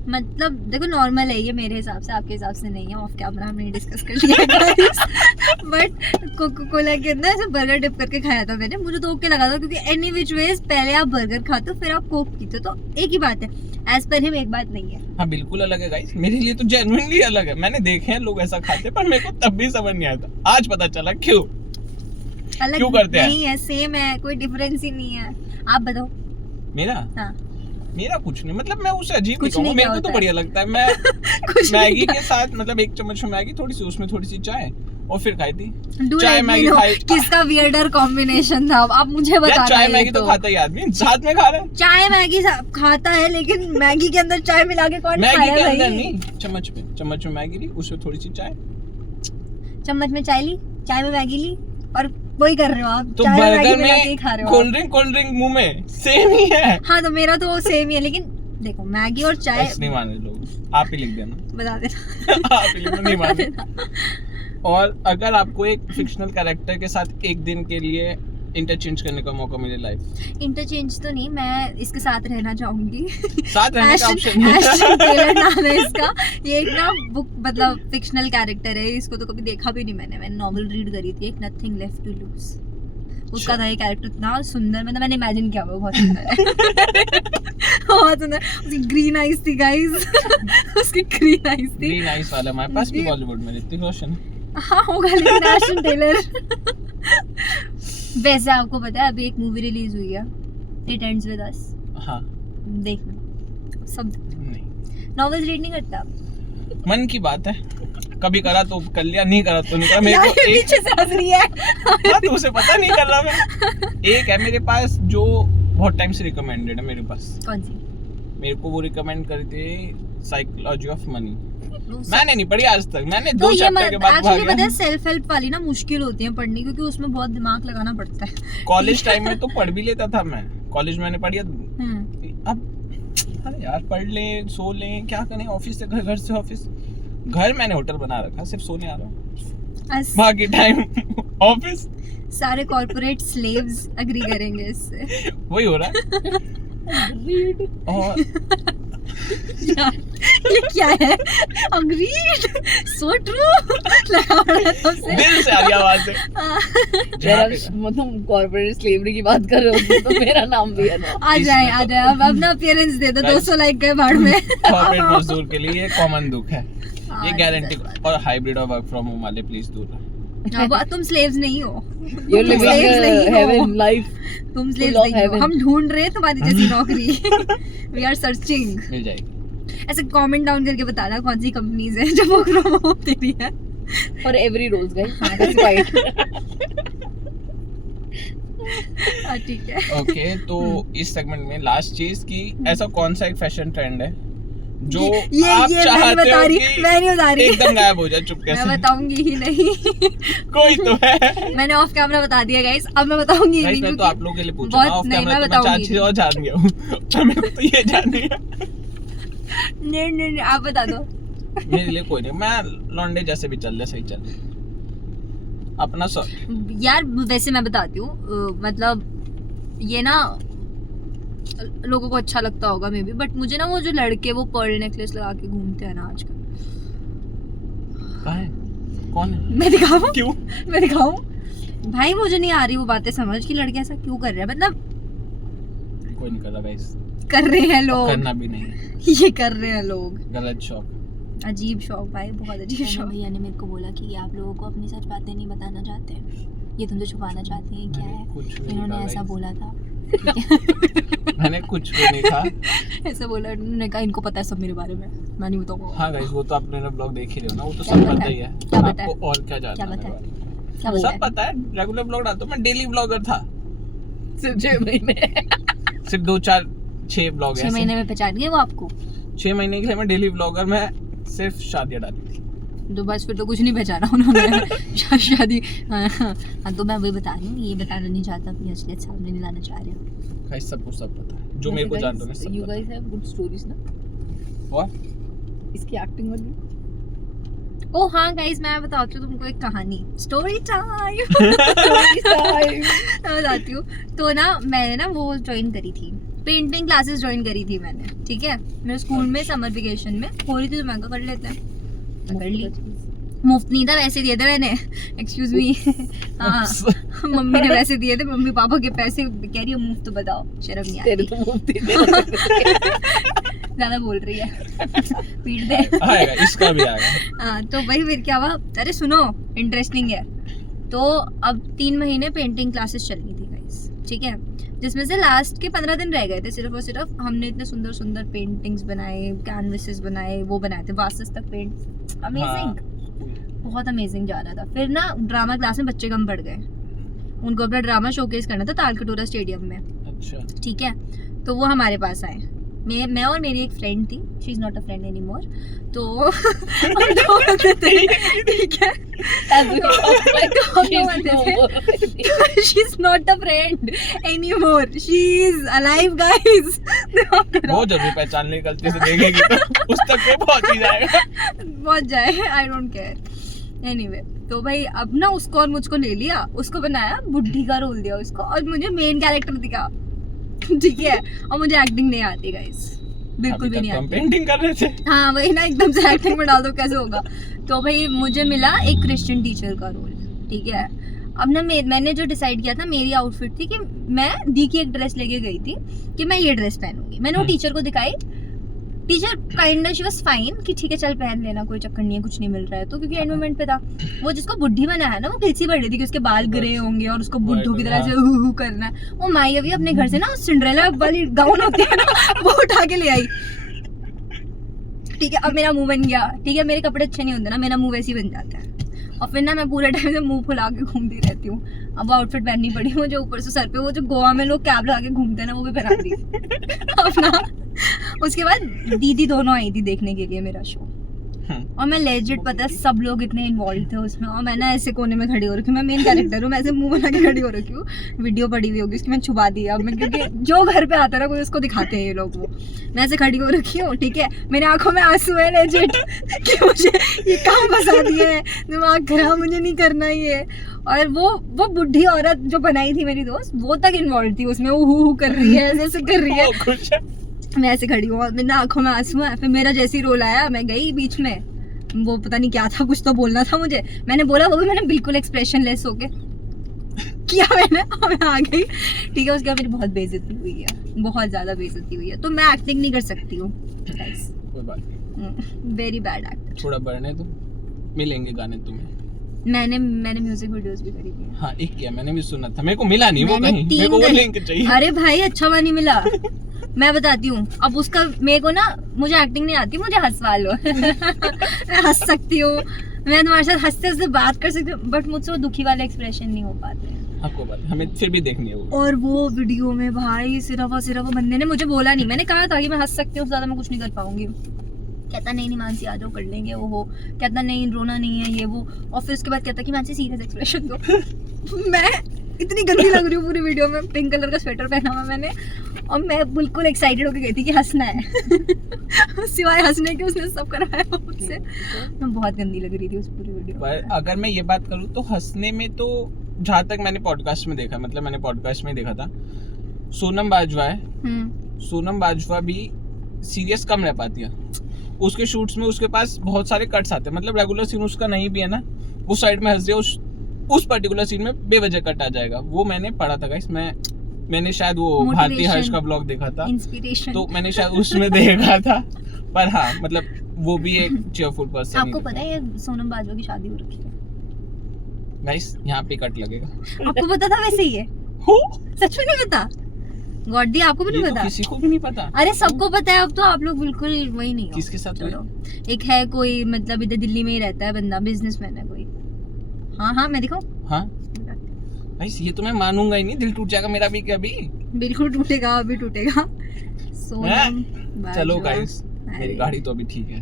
मतलब देखो नॉर्मल है ये मेरे हिसाब से, आपके हिसाब से नहीं है। ऑफ कैमरा हमने डिस्कस कर लिया गाइस। बट कोको कोला के अंदर ऐसे बर्गर डिप करके खाया था मैंने। मुझे तो ओके लगा था, क्योंकि एनी विच वेज पहले आप बर्गर खाते हो फिर आप कोक पीते हो, तो एक ही बात है। एज पर हिम एक बात नहीं है। हाँ बिल्कुल अलग है गाइस, मेरे लिए तो जेन्युइनली अलग है। मैंने देखे हैं लोग ऐसा खाते, पर मेरे को तब भी समझ नहीं आया था, आज पता चला क्यों। अलग क्यों करते हैं? नहीं है, सेम है, कोई डिफरेंस ही नहीं है। आप बताओ। मेरा हाँ। मेरा कुछ नहीं, मतलब मैं उसे अजीब कुछ नहीं नहीं, कहूँगा, मेरे क्या को तो होता है? बढ़िया लगता है। मैं कुछ नहीं मैगी के साथ, मतलब एक चम्मच में मैगी, थोड़ी सी उसमें थोड़ी सी चाय, और फिर खाई थी। Do चाय let me मैगी know खाई, किसका वियर्डर कॉम्बिनेशन था। आप मुझे बता यार चाय दो। मैगी तो खाता ही आदमी, साथ में खा रहा है। चाय मैगी खाता है, लेकिन मैगी के अंदर चाय मिला के कौन मैगी खाया के भाई? अंदर नहीं, चम्मच में मैगी ली, उसमें थोड़ी सी चाय। चम्मच में चाय ली, चाय में मैगी ली, और वही कर रहे हो आप। तो चाय में मैगी बर्गर मिला के ही में खा रहे हो आप। कोल्ड ड्रिंक मुंह में सेम ही है। हाँ, तो मेरा तो सेम ही है, लेकिन देखो मैगी और चाय बस नहीं मान रहे लोग, आप ही लिख देना। बता देना। आप ही लिख देना, नहीं मान रहे। और अगर आपको एक फिक्शनल कैरेक्टर के साथ एक दिन के लिए इंटरचेंज करने का मौका मिले लाइफ, इंटरचेंज तो नहीं, मैं इसके साथ रहना चाहूंगी। साथ रहने का ऑप्शन एश्टन नहीं टेलर नाम है इसका। ये एक ना बुक, मतलब फिक्शनल कैरेक्टर है। इसको तो कभी देखा भी नहीं मैंने नॉवेल रीड करी थी, एक नथिंग लेफ्ट टू लूज। उसका था ये कैरेक्टर, इतना सुंदर, मतलब मैंने इमेजिन किया, वो बहुत सुंदर है। बहुत सुंदर। उसकी ग्रीन आईज थी गाइस। उसकी ग्रीन आईज थी। ग्रीन आइस वाला हमारे पास भी जी। बॉलीवुड में ऋतिक रोशन। हाँ होगा, लेकिन एश्टन टेलर। वैसे आपको पता है अभी एक मूवी रिलीज हुई है, इट एंड्स विद अस। हाँ देखना सब। नहीं, नॉवेल्स रीड नहीं करता? मन की बात है, कभी करा तो कर लिया, नहीं करा तो नहीं करा। मेरे यार, को एक, पीछे से हंस रही है। हाँ तो उसे पता नहीं कर रहा मैं। एक है मेरे पास जो बहुत टाइम से रिकमेंडेड है मेरे पास, कौन सी? मेरे को वो रिकमेंड करी थी, साइकोलॉजी ऑफ मनी। मैंने नहीं पढ़ी आज तक, मैंने तो 2 ये चैप्टर के बाद एक्चुअली भाग पता है, गया। सेल्फ हेल्प वाली ना मुश्किल होती है पढ़नी, क्योंकि उसमें बहुत दिमाग लगाना पड़ता है। कॉलेज टाइम में तो पढ़ भी लेता था मैं, कॉलेज में मैंने पढ़ी। अब अरे यार पढ़ ले, सो ले, क्या करें, ऑफिस से घर, घर से ऑफिस। घर मैंने होटल बना रखा, सिर्फ सोने आ रहा हूँ, अस- बाकी टाइम ऑफिस। सारे कॉर्पोरेट स्लेव्स एग्री करेंगे इससे। वही हो रहा है। और यार, ये क्या है? Agreed, so true. लगा पड़ा है तब से। दिल से आ रही आवाज है। जहाँ यार पे- मतलब कॉर्पोरेट स्लेवरी की बात कर रहे हो तो मेरा नाम भी है ना। आ जाए अब अपना अपीयरेंस दे दो। 200 लाइक गए बाढ़ में। कॉर्पोरेट मजदूर के लिए ये कॉमन दुख है, हाँ, ये गारंटी। और हाइब्रिड और वर्क फ्रॉम होम वाले प्लीज दूर रहो। अब तुम स्लेव्स नहीं हो। You're तुम living slaves नहीं हो। heaven life. तुम Full स्लेव्स of नहीं हो। heaven. हम ढूंढ रहे हैं तुम्हारी जैसी नौकरी। We are searching. मिल जाएगी। ऐसे कमेंट डाउन करके बताना कौन सी कंपनीज है जो वर्क फ्रॉम होम दे रही है। For every rose guys. That's right. हाँ, ठीक है। ओके, तो इस सेगमेंट में लास्ट चीज की, ऐसा कौन सा एक फैशन ट्रेंड है जो ये आप मैं नहीं चाहते बता हो रही, कि मैं नहीं बता रही। एकदम गायब हो जाए चुपके मैं से? बताऊंगी ही नहीं। कोई तो है। मैंने ऑफ कैमरा बता दिया गाइस, अब मैं बताऊंगी ही गाइस नहीं। मैं तो आप लोगों के लिए पूछ बहुत- रहा हूं, ऑफ नहीं, कैमरा मैं तो मैं 4 बताऊंगी चीजें और जान गया हूं, तो मेरे को तो ये जाननी है। नहीं, आप बता दो। मेरे लिए कोई नहीं, मैं लौंडे जैसे भी चल रहे सही चल रहे। अपना सॉर्ट। यार वैसे मैं बताती हूँ, मतलब ये ना लोगों को अच्छा लगता होगा मे बी, बट मुझे ना वो जो लड़के वो पर्ल नेकलेस लगा के घूमते हैं ना आजकल, कहाँ है? कौन है? मैं दिखाऊं? क्यों? मैं दिखाऊं? भाई मुझे नहीं आ रही वो बातें समझ कि लड़के ऐसा क्यों कर रहे हैं, मतलब कोई नहीं कर रहा गाइस, कर रहे हैं लोग, करना भी नहीं है, ये कर रहे हैं लोग। गलत शौक। अजीब शौक भाई, बहुत अजीब शौक। भैया ने मेरे को बोला कि आप लोगों को अपनी सच बातें नहीं बताना चाहते, ये तुमसे छुपाना चाहती हैं, क्या है? कुछ भी नहीं इन्होंने कहा ऐसा guys। बोला था। मैंने कुछ भी नहीं कहा। ऐसा बोला, उन्होंने कहा इनको पता है सब मेरे बारे में, मैं नहीं बताऊंगा। हाँ गाइस, वो तो आप मेरा ब्लॉग देख ही रहे हो ना, वो तो क्या सब पता पता है? ही है। क्या पता है? आपको और क्या जानना क्या है पता मेरे है? बारे में? क्या बोलता सब है? पता है, रेगुलर ब्लॉग डालता हूँ मैं, डेली ब्लॉगर था। सिर्फ 6 महीने सिर्फ 2-4 6 ब्लॉग 6 महीने में पहचान गए वो आपको? 6 महीने के लिए मैं डेली ब्लॉगर, मैं सिर्फ शादियाँ डाली थी। तो बस फिर तो कुछ नहीं पहचाना उन्होंने। शादी। हाँ तो मैं वही बता रही हूँ, ये बताना नहीं चाहता, अपनी असलियत सामने नहीं लाना चाह रहे हो। गाइस सबको सब पता है, जो मेरे को जानते हो सब यू पता है। गाइस हैव गुड स्टोरीज ना, What? इसकी एक्टिंग वाली। ओ हाँ गाइस, मैं बताती हूँ तुमको एक कहानी, स्टोरी टाइम। मैं बताती हूँ। तो ना मैंने ना वो ज्वाइन करी थी, पेंटिंग क्लासेस ज्वाइन करी थी मैंने, ठीक है, मेरे स्कूल में समर वेकेशन में हो रही थी, तो मैं कर लेते हैं, मैं कर ली। मुफ्त नहीं था, वैसे दिए थे मैंने, एक्सक्यूज मी। हाँ मम्मी ने वैसे दिए थे, मम्मी पापा के पैसे, कह रही है मुफ्त, बताओ शर्म नहीं तेरे आती। तो मुफ्त ही ज्यादा बोल रही है। पीट दे। आएगा, इसका भी आएगा। हाँ तो वही फिर क्या हुआ, अरे सुनो इंटरेस्टिंग है। तो अब 3 महीने पेंटिंग क्लासेस चल रही थी गाइस, ठीक है, जिसमें से लास्ट के 15 दिन रह गए थे, सिर्फ और सिर्फ हमने इतने सुंदर सुंदर पेंटिंग्स बनाए, कैनवसेस बनाए, वो बनाए थे, वासेस तक पेंट, अमेजिंग, बहुत अमेजिंग जा रहा था। फिर ना ड्रामा क्लास में बच्चे कम पड़ गए, उनको अपना ड्रामा शोकेस करना था तालकटोरा स्टेडियम में, अच्छा, ठीक है, तो वो हमारे पास आए, मैं और मेरी एक फ्रेंड थी, she is not a friend any more, तो हम दो होते थे, ठीक है, she is not a friend any more, she is alive guys. बहुत जरूरी पहचान ली, गलती से देखेगी तो उस तक कोई पहुंच ही जाएगा। पहुंच जाए, आई डोंट केयर। एनीवे, तो भाई अब ना उसको और मुझको ले लिया, उसको बनाया, बुड्ढी का रोल दिया उसको, और मुझे मेन कैरेक्टर दिखा, ठीक है, और मुझे एक्टिंग नहीं आती गाइस, बिल्कुल भी नहीं हम आती। पेंटिंग कर रहे थे। हाँ वही ना, एकदम से एक्टिंग में डाल दो कैसे होगा। तो भाई मुझे मिला एक क्रिश्चियन टीचर का रोल, ठीक है। अब ना मैंने जो डिसाइड किया था, मेरी आउटफिट थी कि मैं दी की एक ड्रेस लेके गई थी कि मैं ये ड्रेस पहनूंगी, मैंने वो टीचर को दिखाई, teacher kind she was fine कि ठीक है चल पहन लेना, कोई चक्कर नहीं है, कुछ नहीं मिल रहा है तो, क्योंकि एंड मोमेंट पे था। वो जिसको बुड्ढी बनाया है ना, वो किसी पड़ रही थी कि उसके बाल ग्रे होंगे और उसको बुड्ढों की तरह से हु करना है। वो माई अभी अपने घर से ना सिंड्रेला वाली गाउन होती है ना, वो उठा के ले आई, ठीक है। अब मेरा मुंह बन गया, ठीक है, मेरे कपड़े अच्छे नहीं होते ना, मेरा मुंह वैसे ही बन जाता है, और फिर ना मैं पूरे टाइम से मुंह फुला के घूमती रहती हूँ। अब वो आउटफिट पहननी पड़ी मुझे, ऊपर से सर पे वो जो गोवा में लोग कैप लगा के घूमते हैं ना, वो भी पहना दी। अब ना उसके बाद दीदी दोनों आई थी देखने के लिए मेरा शो, और मैं लेजिट, पता है सब लोग इतने इन्वॉल्व थे उसमें, और मैं ना ऐसे कोने में खड़ी हो रखी हूँ, मैं मेन कैरेक्टर हूँ, मैं ऐसे मुंह बना के खड़ी हो रखी हूँ, वीडियो पड़ी हुई होगी उसकी, मैं छुपा दी अब मैं, क्योंकि जो घर पे आता है ना कोई उसको दिखाते हैं ये लोग, वो मैं ऐसे खड़ी हो रखी हूँ, ठीक है, मेरे आंखों में आंसू है लेजिट कि मुझे ये कहाँ फंसा दिए है, दिमाग खराब, मुझे नहीं करना ये। और वो बुढ़ी औरत जो बनाई थी मेरी दोस्त, वो तक इन्वॉल्व थी उसमें, वो हु कर रही है, ऐसे ऐसे कर रही है, मैं ऐसे खड़ी हूँ, मेरे आंखों में आंसू है। फिर मेरा जैसे ही रोल आया, मैं गई बीच में, वो पता नहीं क्या था, कुछ तो बोलना था मुझे, मैंने बोला, वो भी मैंने बिल्कुल एक्सप्रेशन लेस होके किया मैंने, और मैं आ गई, ठीक है। उसके बाद मेरी बहुत बेइज्जती हुई है, बहुत ज्यादा बेइज्जती हुई है, तो मैं एक्टिंग नहीं कर सकती हूँ, कोई बात नहीं, वेरी बैड एक्टर। थोड़ा बढ़ने दो, मिलेंगे गाने तुम्हें। मैंने म्यूजिक वीडियोस भी करी थी। हाँ एक किया, मैंने भी सुना था, मेरे को मिला नहीं वो मैंने कहीं, 3 मेरे को वो करी। लिंक चाहिए। अरे भाई अच्छा वाला नहीं मिला। मैं बताती हूँ, अब उसका मेरे को ना, मुझे एक्टिंग नहीं आती, मुझे हंसवा लो। मैं हंस सकती हूँ, मैं तुम्हारे साथ हंसते हंसते बात कर सकती हूँ, बट मुझसे वो दुखी वाले एक्सप्रेशन नहीं हो पाते। आपको बात हमें फिर भी देखनी है वो। और वो वीडियो में भाई सिर्फ और सिर्फ बंदे ने मुझे बोला नहीं, मैंने कहा था कि मैं हंस सकती हूँ, ज्यादा मैं कुछ नहीं कर पाऊंगी, कहता नहीं मानसी आ जाओ कर लेंगे, वो कहता नहीं रोना नहीं है ये वो, और फिर उसके बाद कहता कि मानसी सीरियस एक्सप्रेशन दो। मैं इतनी गंदी लग रही हूँ पूरी वीडियो में, पिंक कलर का स्वेटर पहना हुआ मैंने, और मैं बिल्कुल एक्साइटेड होकर गई थी कि हंसना है। सिवाय हंसने के उसने सब कराया मुझसे। मैं बहुत गंदी लग रही थी उस पूरी वीडियो में। अगर मैं ये बात करूँ तो हंसने में तो, जहाँ तक मैंने पॉडकास्ट में देखा, मतलब मैंने पॉडकास्ट में देखा था, सोनम बाजवा है, हम्म, सोनम बाजवा भी सीरियस कम रह पाती है। उसके शूट्स में उसके पास बहुत सारे कट्स आते हैं, मतलब रेगुलर सीन उसका नहीं भी है ना, वो साइड में हंस दे, उस पर्टिकुलर सीन में बेवजह कट आ जाएगा। वो मैंने पढ़ा था गाइस, मैंने शायद वो भारती Motivation. हर्ष का ब्लॉग देखा था, इंस्पिरेशन। तो मैंने शायद उसमें देखा था। पर हाँ, मतलब वो भी एक चीयरफुल पर्सन। आपको पता है ये सोनम बाजवा की शादी हो रखी है? गाइस यहाँ पे कट लगेगा। आपको पता था वैसे ही है? हो, सच में नहीं पता? गॉडी आपको भी ये नहीं तो पता? किसी को भी नहीं पता। अरे सबको पता है, अब तो आप लोग बिल्कुल वही नहीं हो। किसके साथ हुई? चलो, एक है कोई, मतलब इधर दिल्ली में ही रहता है बंदा, बिजनेसमैन है कोई। हाँ हाँ, मैं दिखाऊं? हाँ गाइस, ये तो मैं मानूंगा ही नहीं, दिल टूट जाएगा मेरा भी कभी। बिल्कुल टूटेगा, अभी टूटेगा। सोनम चलो बाजवा। गाइस, मेरी अरे। गाड़ी तो अभी ठीक है।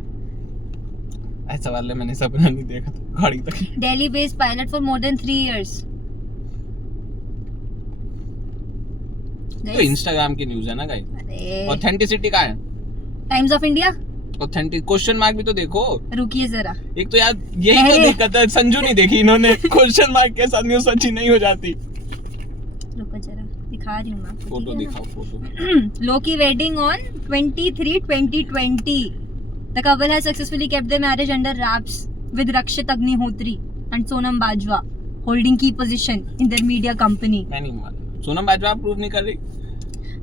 ऐसा वाले मैंने सपना नहीं देखा था गाड़ी तक। Delhi based pilot for more than 3 years. तो इंस्टाग्राम की न्यूज़ है ना गाइस। अरे ऑथेंटिसिटी का है, times of India, authentic question mark भी तो देखो। रुकिए जरा। एक तो यार यही तो अरे। दिक्कत है, संजू नहीं देखी इन्होंने। क्वेश्चन मार्क के साथ न्यूज़ सच्ची नहीं हो जाती। रुको जरा, दिखा रही हूँ मैं आपको, फोटो ठीक है ना? दिखाओ, photo. Loki wedding on 23/2020. The couple has successfully kept their marriage under wraps with Rakshit Agnihotri and Sonam Bajwa holding key position in their media company. मैं नहीं मान, सोनम बाजवा प्रूव नहीं कर रही।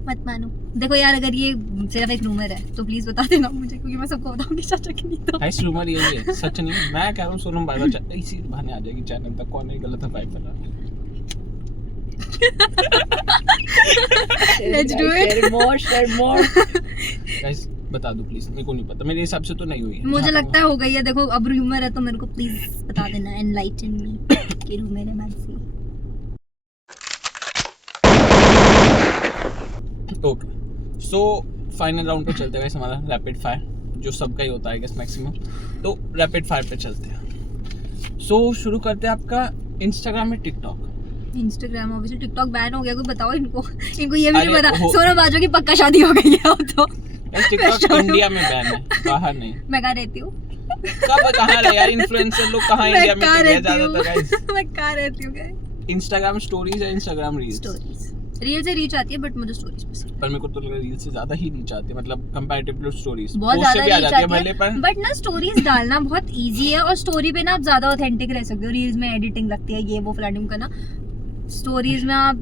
मत मानो। देखो यार, अगर ये सिर्फ एक रूमर है तो प्लीज बता देना मुझे, क्योंकि मैं सबको बताऊंगी चाचा की नहीं तो। गाइस रूमर यही है, सच नहीं। मैं कह रहा हूँ सोनम बाजवा इसी बहाने आ जाएगी चैनल तक। कौन है गलत है भाई पता। Let's do it. Share more. Guys बता दो प्लीज, मेरे को नहीं पता, मेरे हिसाब से तो नहीं हुई है। मुझे लगता है हो गई है। देखो अब रूमर है तो मेरे को प्लीज बता देना, एनलाइटन मी कि रूमर है मैंसी। ओके, सो फाइनल राउंड पे चलते हैं हमारा रैपिड फायर, जो सबका ही होता है गेस मैक्सिमम। तो रैपिड फायर पे चलते हैं। सो शुरू करते हैं आपका इंस्टाग्राम में TikTok. Instagram obviously, TikTok ban हो गया, कोई बताओ इनको। इनको ये भी नहीं अरे पता हो- सोनम बाजवा की पक्का शादी हो गई है अब तो। टिकटॉक इंडिया में बैन है, बाहर नहीं। मैं कहाँ रहती हूँ? कब कहाँ रहे यार इन्फ्लुएंसर लोग, कहाँ मैं इंडिया में कहाँ टिक गए रहती ज्यादातर गाइस। हूँ? मैं कहाँ रहती हूँ guys? इंस्टाग्राम स्टोरीज है, इंस्टाग्राम रील्स। स्टोरीज, रील से रीच आती है बट मुझे स्टोरीज पसंद है। पर मेरे को तो लगा रील से ज्यादा ही रीच आती है, मतलब कंपैरेटिव टू स्टोरीज। बहुत पोस्ट से ज्यादा भी आ रीच जाती है आती भले, पर है, बट ना स्टोरीज डालना बहुत इजी है, और स्टोरी पे ना आप ज्यादा ऑथेंटिक रह सकते हो। रील्स में एडिटिंग लगती है, ये वो फलानी का ना। स्टोरीज में आप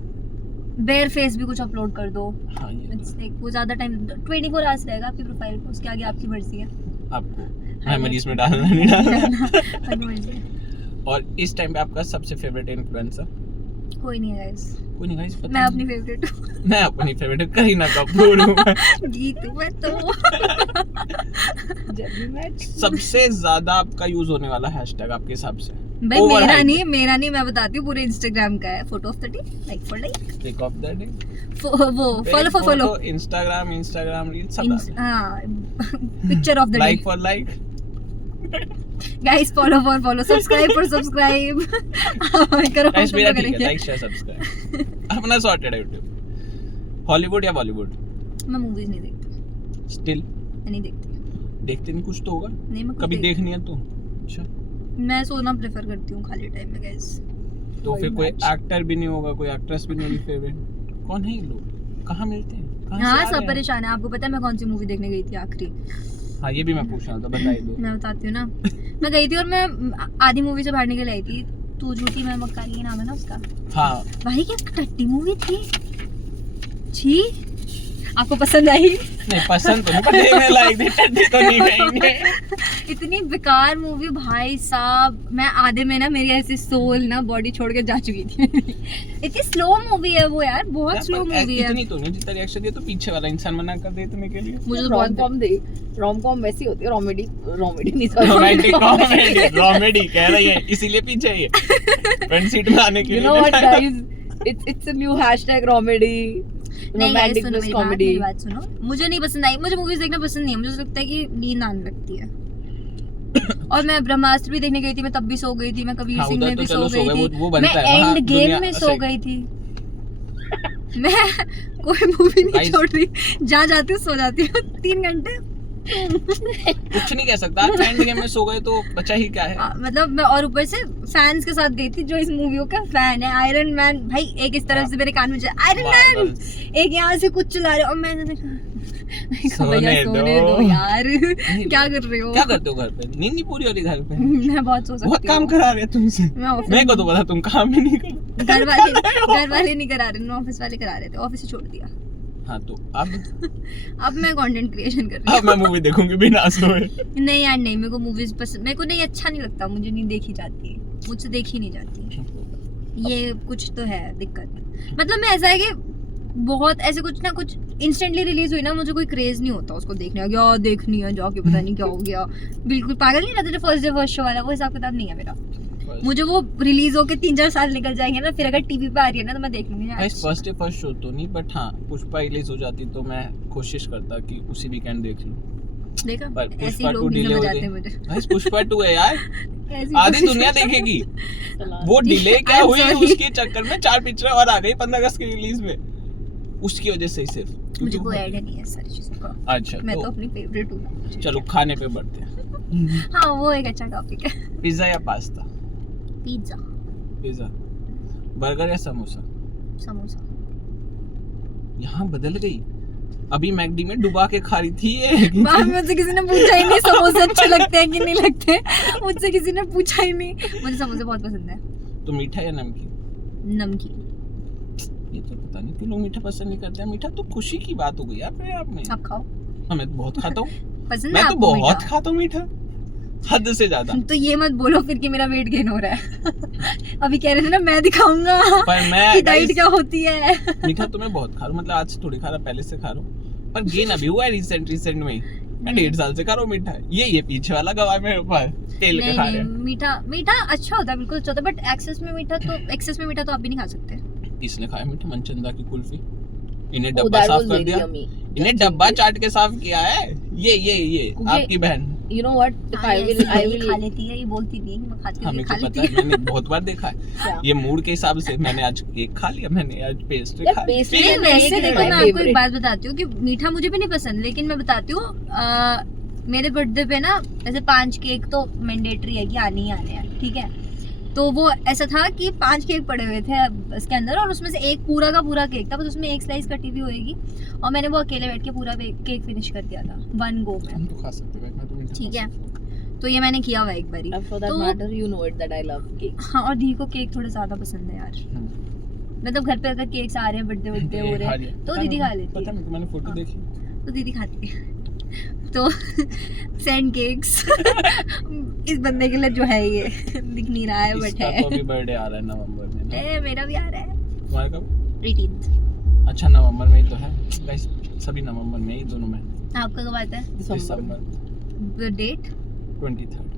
बेयर फेस भी कुछ अपलोड कर दो, हाँ ये तो It's like वो ज्यादा टाइम 24 आवर्स रहेगा आपकी प्रोफाइल पे, उसके आगे आपकी मर्जी है। आपको मेमोरीज में डालना नहीं डालना। आपकी मर्जी है। और इस टाइम पे आपका सबसे फेवरेट इन्फ्लुएंसर कोई नहीं है गाइस, कोई नहीं गाइस, पता मैं नहीं। अपनी फेवरेट हूँ। मैं अपनी फेवरेट करीना कपूर हूँ। जीत मैं तो। सबसे ज्यादा आपका यूज होने वाला हैशटैग आपके हिसाब से? भाई Overhyped. मेरा नहीं, मैं बताती हूँ, पूरे इंस्टाग्राम का है। Photo of the day, like for like, pic of the day, वो follow for follow, Instagram reel सब हाँ, picture of the day, like for like. Guys follow for follow, subscribe for subscribe. करो guys मेरा ठीक है, करेंगे। Like share subscribe अपना sorted है। यूट्यूब हॉलीवुड या बॉलीवुड? मैं मूवीज नहीं देखती, स्टिल मैं नहीं देखती, देखते नहीं, कुछ तो होगा नहीं मैं कुछ कभी देख- देखनी है तो। अच्छा, मैं सोना प्रेफर करती हूँ खाली टाइम में गाइस। तो फिर कोई कोई match। एक्टर भी नहीं होगा, कोई एक्ट्रेस भी नहीं होगी फेवरेट? कौन है ये लोग, कहाँ मिलते हैं, कहाँ से हाँ आ सब रहे हैं? परेशान है। आपको पता है मैं कौन सी मूवी देखने गई थी आखिरी? हाँ ये भी मैं पूछ रहा था, बताइए दो। मैं बताती हूँ ना। मैं गई थी और मैं आधी मूवी से बाहर निकल आई थी। तू झूठी मैं मक्कारी, ये नाम है ना उसका। हाँ भाई क्या टट्टी मूवी थी, छी। आपको पसंद आई? नहीं पसंद तो नहीं, पर देखने लायक थी, टट्टी तो नहीं कहेंगे। इतनी बेकार मूवी भाई साहब। मैं आधे में ना मेरी ऐसी सोल ना बॉडी छोड़ के जा चुकी थी। इतनी स्लो मूवी है वो यार, बहुत स्लो मूवी है। इतनी तो नहीं जितना रिएक्शन दिया तो पीछे वाला इंसान मना कर दे इतने के लिए। मुझे तो रोम बहुत कॉम दे, रोम कॉम वैसी होती है, कॉमेडी नहीं रोमांटिक कॉमेडी, कॉमेडी कह रही है इसीलिए पीछे है ये, फ्रंट सीट में आने के You लिए। know what guys, it's a new hashtag comedy, नहीं guys, romantic सुनो plus मेरी comedy. बात सुनो। मुझे नहीं पसंद आई, मुझे मूवीज देखना पसंद नहीं है। मुझे लगता है कि नींद आने लगती है। और मैं ब्रह्मास्त्र भी देखने गई थी, मैं तब भी सो गई थी। मैं कबीर हाँ, सिंह उधर में तो भी चलो सो सो गए, गई थी। वो बनता मैं है वहाँ, एंड दुनिया गेम में सो सही। गई थी। मैं कोई मूवी नहीं Guys- छोड़ रही, जहाँ जाती हूँ सो जाती हूँ 3 घंटे। कुछ नहीं कह सकता, आप एंड गेम में सो गए तो बचा ही क्या है। मतलब मैं, और ऊपर से फैंस के साथ गई थी जो इस मूवियों का फैन है। आयरन मैन भाई एक इस तरफ से मेरे कान में आयरन मैन, एक यहाँ से कुछ चला रहे, और मैंने देखा भैया सोने दो यार, क्या कर रहे हो? क्या करते हो घर पे? नींद नहीं पूरी हो रही घर पे? मैं बहुत सो सकती बहुत काम करा रहे हैं तुमसे। मेरे को तो पता तुम काम ही नहीं कर। घर वाले नहीं करा रहे, ऑफिस वाले करा रहे थे, ऑफिस से छोड़ दिया। हाँ तो अब मैं कंटेंट क्रिएशन कर रही अब मैं मूवी देखूंगी बिना सोए। हूँ। नहीं यार नहीं, मेरे को मूवीज पसंद, मेरे को नहीं अच्छा नहीं लगता, मुझे नहीं देखी जाती, मुझसे देखी नहीं जाती। ये कुछ तो है दिक्कत। मतलब मैं ऐसा है कि बहुत ऐसे कुछ ना कुछ इंस्टेंटली रिलीज हुई ना, मुझे कोई क्रेज नहीं होता उसको देखने का, क्या देखनी है जाके पता नहीं क्या हो गया। बिल्कुल पागल नहीं रहते फर्स्ट डे फर्स्ट शो वाला, वो हिसाब किताब नहीं है मेरा। मुझे वो रिलीज होके 3-4 साल निकल जाएंगे ना, फिर अगर टीवी पे आ रही है ना तो मैं देख लूंगी। फर्स्ट डे फर्स्ट शो तो नहीं, बट हाँ पुष्पा रिलीज हो जाती तो मैं कोशिश करता कि उसी वीकेंड देख लूं। देखा, पर ऐसे पुष्पा ही 2 लोग डिले हो जाते हैं गई। मुझे। भाई पुष्पा 2 है यार, ऐसी आधी कोशिश दुनिया करते हैं। देखेगी। वो डिले क्या I'm हुई sorry। उसके चक्कर में 4 पिक्चर और आ गई 15 अगस्त की रिलीज में, उसकी वजह से ही सिर्फ। मुझे कोई आइडिया नहीं है सारी चीजों का। अच्छा मैं तो अपनी फेवरेट हूँ। चलो खाने पे बढ़ते हैं। हाँ वो एक अच्छा टॉपिक है। पिज्जा या पास्ता? पिज्जा। पिज्जा। बर्गर या समोसा? समोसा। यहाँ बदल गई, अभी मैकडी में डुबा के खा रही थी ये। वहाँ मुझसे किसी ने पूछा ही नहीं समोसे अच्छे लगते हैं कि नहीं लगते, मुझसे किसी ने पूछा ही नहीं। मुझे समोसे बहुत पसंद है। तो मीठा या नमकीन? नमकीन। ये तो पता नहीं क्यों लोग मीठा पसंद नहीं करते हैं। मीठा तो खुशी की बात हो गई यार अपने आप में। आप खाओ। हाँ मैं तो बहुत खाता हूँ। पसंद है मैं तो आपको बहुत मीठा? खाता हूँ मीठा, हद से ज्यादा। तो ये मत बोलो फिर कि मेरा वेट गेन हो रहा है। अभी कह रहे थे ना मैं दिखाऊंगा पर मैं कि डाइट क्या होती है। मीठा तो मैं बहुत खा रहा हूँ, मतलब आज से थोड़ी खा रहा, पहले से खा रहा हूँ, पर गेन अभी हुआ है रिसेंट में। मैं 1.5 साल से खा रहा हूँ मीठा। ये पीछे वाला गवाह मेरे ऊपर तेल के खा रहे हैं। मीठा अच्छा होता है, बिल्कुल अच्छा होता है, बट एक्सेस में मीठा तो आप भी नहीं खा सकते। इसने खाया मीठा मनचंदा की कुल्फी, इन्हें Oh, डब्बा that साफ was कर very दिया, yummy. इन्हें डब्बा चाट के साफ किया है। ये आपकी बहन। You know what? If I will खा लेती है, ये बोलती नहीं है, मैं खाती हूँ, हमें ये को खा पता लेती है, है। मैंने बहुत बार देखा है। क्या? ये मूड के हिसाब से मैंने आज केक खा लिया, मैंने आज पेस्ट्री यार, खा ली। pastry नहीं and वैसे cake is देखो my मैं आपको एक favorite. बात बताती हूँ कि मीठा मुझे भी नहीं पसंद, लेकिन मैं बताती हूँ मेरे बर्थडे पे ना ऐसे 5 केक तो मैंडेटरी है कि आने ही आने हैं, ठीक है। तो वो ऐसा था कि 5 केक पड़े हुए थे इसके अंदर, और उसमें से एक पूरा का पूरा केक था, बस उसमें एक स्लाइस कटी हुई होएगी, और मैंने वो अकेले बैठ के पूरा केक फिनिश कर दिया था 1 गो में। हम तो खा सकते हैं, मैं तो मीठा ठीक खा है, सकता तो ये मैंने किया हुआ एक बारी। And for that तो- matter, you know it that I love cake. हाँ, और दी को केक थोड़े ज्यादा पसंद है यार। हूँ। मतलब घर पे अगर केक्स आ रहे हैं, बर्थडे हो ये रहे खा हैं, लिया। तो पता दीदी नहीं, खा लेती पता है। नहीं, मैंने फोटो हाँ। देखी। तो दीदी खाती है। तो सेंड केक्स इस बंदे के लिए जो है ये दिख नहीं रहा है, बट इसका है। तो अभी बर्थडे आ रहा है नवंबर में ना। मेरा भी आ रहा है तुम्हारा कब? 18th। अच्छा नवंबर में ही तो है गाइस, सभी नवंबर में ही दोनों में। आपका कब आता है दिसंबर डेट? 23rd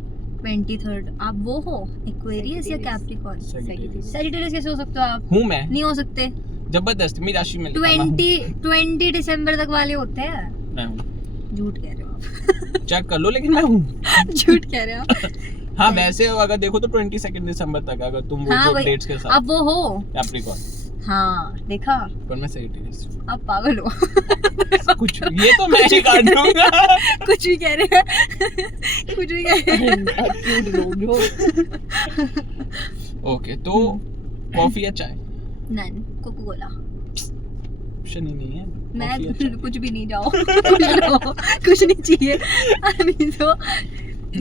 23rd। आप वो हो एक्वेरियस या कैप्रिकॉर्न? Sagittarius। सैजिटेरियस कैसे हो सकते हो आप? हूँ मैं, नहीं हो सकते। जबरदस्त मेरी राशि में लिखा मैं हूँ। 20 दिसंबर तक वाले होते हैं। मैं हूँ, झूठ कह रहे हो आप। चेक कर लो, लेकिन मैं हूँ। झूठ कह रहे हो आप। हाँ वैसे अगर देखो तो 22 दिसंबर तक, अगर तुम वो हाँ, जो वही- डेट्स के साथ आप वो हो। कैप्रिकॉर्न, हाँ देखा, पर मैं सेजिटेरियस हूँ। आप पागल हो। कुछ ये तो मैं ही काट दूंगा। कुछ भी कह रहे हैं। कुछ भी कह रहे हैं। Cute logo. ओके तो कॉफी या चाय? None coca cola. ऑप्शन ही नहीं है। मैं कॉफी या चाय? कुछ भी नहीं, जाओ कुछ लो, कुछ नहीं चाहिए अभी तो।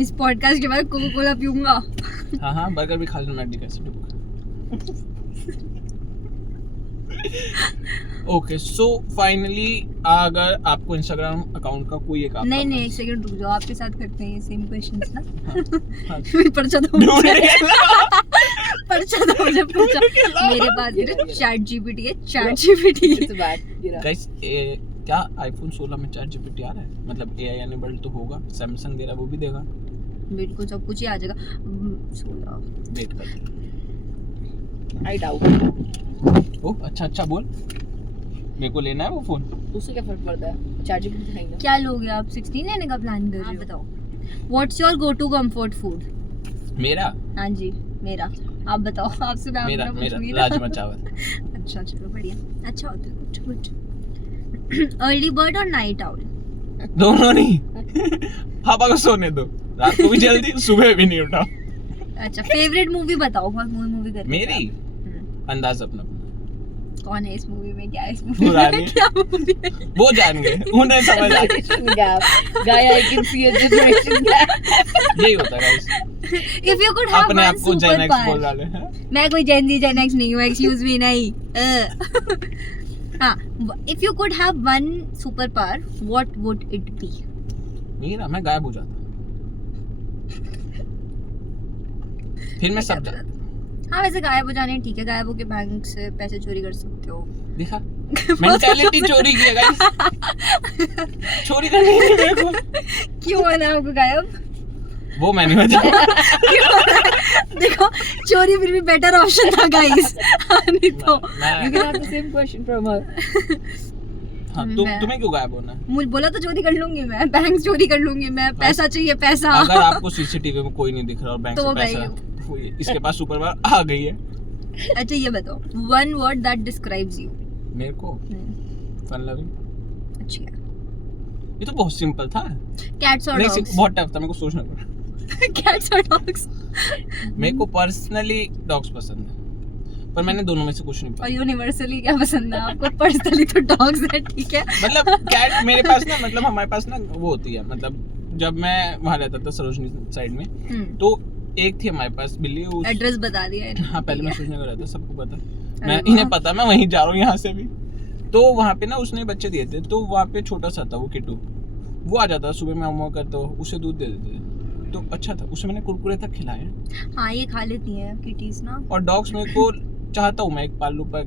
इस पॉडकास्ट के बाद कोको कोला पीऊंगा। हाँ हाँ बर्गर भी खा लेना, मैडी का ऐसे। ओके सो फाइनली अगर आपको इंस्टाग्राम अकाउंट का कोई एक नहीं नहीं, एक सेकंड रुक जाओ, आपके साथ करते हैं ये सेम क्वेश्चंस ना। हाँ। पर्चा दो मुझे। पर्चा दो मुझे, पर्चा। मेरे पास चैट जीपीटी है, chat GPT. It's bad. You know. Guys क्या आईफोन 16 में चैट जीपीटी आ रहा है? मतलब एआई एनेबल्ड तो होगा, सैमसंग दे रहा है वो भी देगा। बिल्कुल सब कुछ ही आ जाएगा। 16 वेट कर। I doubt it. ओ अच्छा बोल, मेरे को लेना है वो फोन। उससे क्या फर्क पड़ता है? चार्जिंग भी दिखाएंगे। क्या लोगे आप? 16 लेने का प्लान कर रहे हो? बताओ, what's your go to comfort food? मेरा हाँ जी मेरा। आप बताओ, आपसे मैं मेरा अपना मेरा पूछूंगी ना। राजमा चावल। अच्छा चलो बढ़िया, अच्छा होता है, गुड गुड। अर्ली बर्ड और नाइट आउल? दोनों नहीं। पापा को सोने दो, रात को भी जल्दी, सुबह भी नहीं उठाओ। अच्छा फेवरेट मूवी बताओ, बहुत मूवी करते हैं मेरी आप। अंदाज अपना, कौन है इस मूवी में, क्या है इस मूवी पुरानी में, क्या मूवी है? वो जान गए, उन्हें समझ आ गया। Generation gap. Guy, I can see a generation gap. यही होता है guys। If you could have अपने one आप को super जेन एक्स बोल power, डाले हैं। मैं कोई जेन जी जेन एक्स नहीं हूँ, एक्सक्यूज मी नहीं। हाँ, if you could have one super power, what would it be? मेरा, मैं गायब हो जाता, फिर मैं सब जाता। हाँ वैसे गायब हो जाने ठीक है, गायब होके बैंक से पैसे चोरी कर सकते हो। देखा, मेंटालिटी चोरी की है गाइस। चोरी करनी है मेरे को। क्यों है ना आपको गायब? वो मैं नहीं बता। देखो चोरी फिर भी बेटर ऑप्शन था गाइस। नहीं तो You can have the same question from her. हाँ, तुम्हें क्यों गायब होना है? मुझे बोला तो चोरी कर लूंगी मैं, बैंक चोरी कर लूंगी मैं, पैसा चाहिए पैसा। अगर आपको सीसीटीवी में कोई नहीं दिख रहा और बैंक तो से पैसा, इसके पास सुपर पावर आ गई है। अच्छा ये बताओ, one word that describes you. मेरे को फन लविंग। अच्छा ये तो बहुत सिंपल था। cats or नहीं, dogs? बहुत टफ था, मेरे को सोचना पड़ा। cats or dogs? मेरे को पर्सनली डॉग्स पसंद है, पर मैंने दोनों में से कुछ नहीं और पाया। यूनिवर्सली क्या पसंद है आपको? पर्सनली तो डॉग्स है, ठीक है। मतलब कैट मेरे पास ना, मतलब हमारे पास ना वो होती है, मतलब जब मैं वहाँ रहता था सरोजनी साइड में, तो एक थी हमारे पास बिल्ली। उस एड्रेस बता दिया है। हाँ, पहले मैं सोचने का रहता, सबको पता, अरे मैं वाह। इन्हें पता, मैं वहीं जा रहा हूँ यहाँ से भी। तो वहाँ पे ना उसने बच्चे दिए थे, तो वहाँ पे छोटा सा था वो किट्टू, वो आ जाता सुबह में, अम्मा करता हो, उसे दूध दे देते, तो अच्छा था, उसे मैंने कुरकुरे तक खिलाए। हाँ ये खा लेती हैं किटीज ना। और डॉग्स मेरे को चाहता हूँ मैं एक पाल लूँ, पर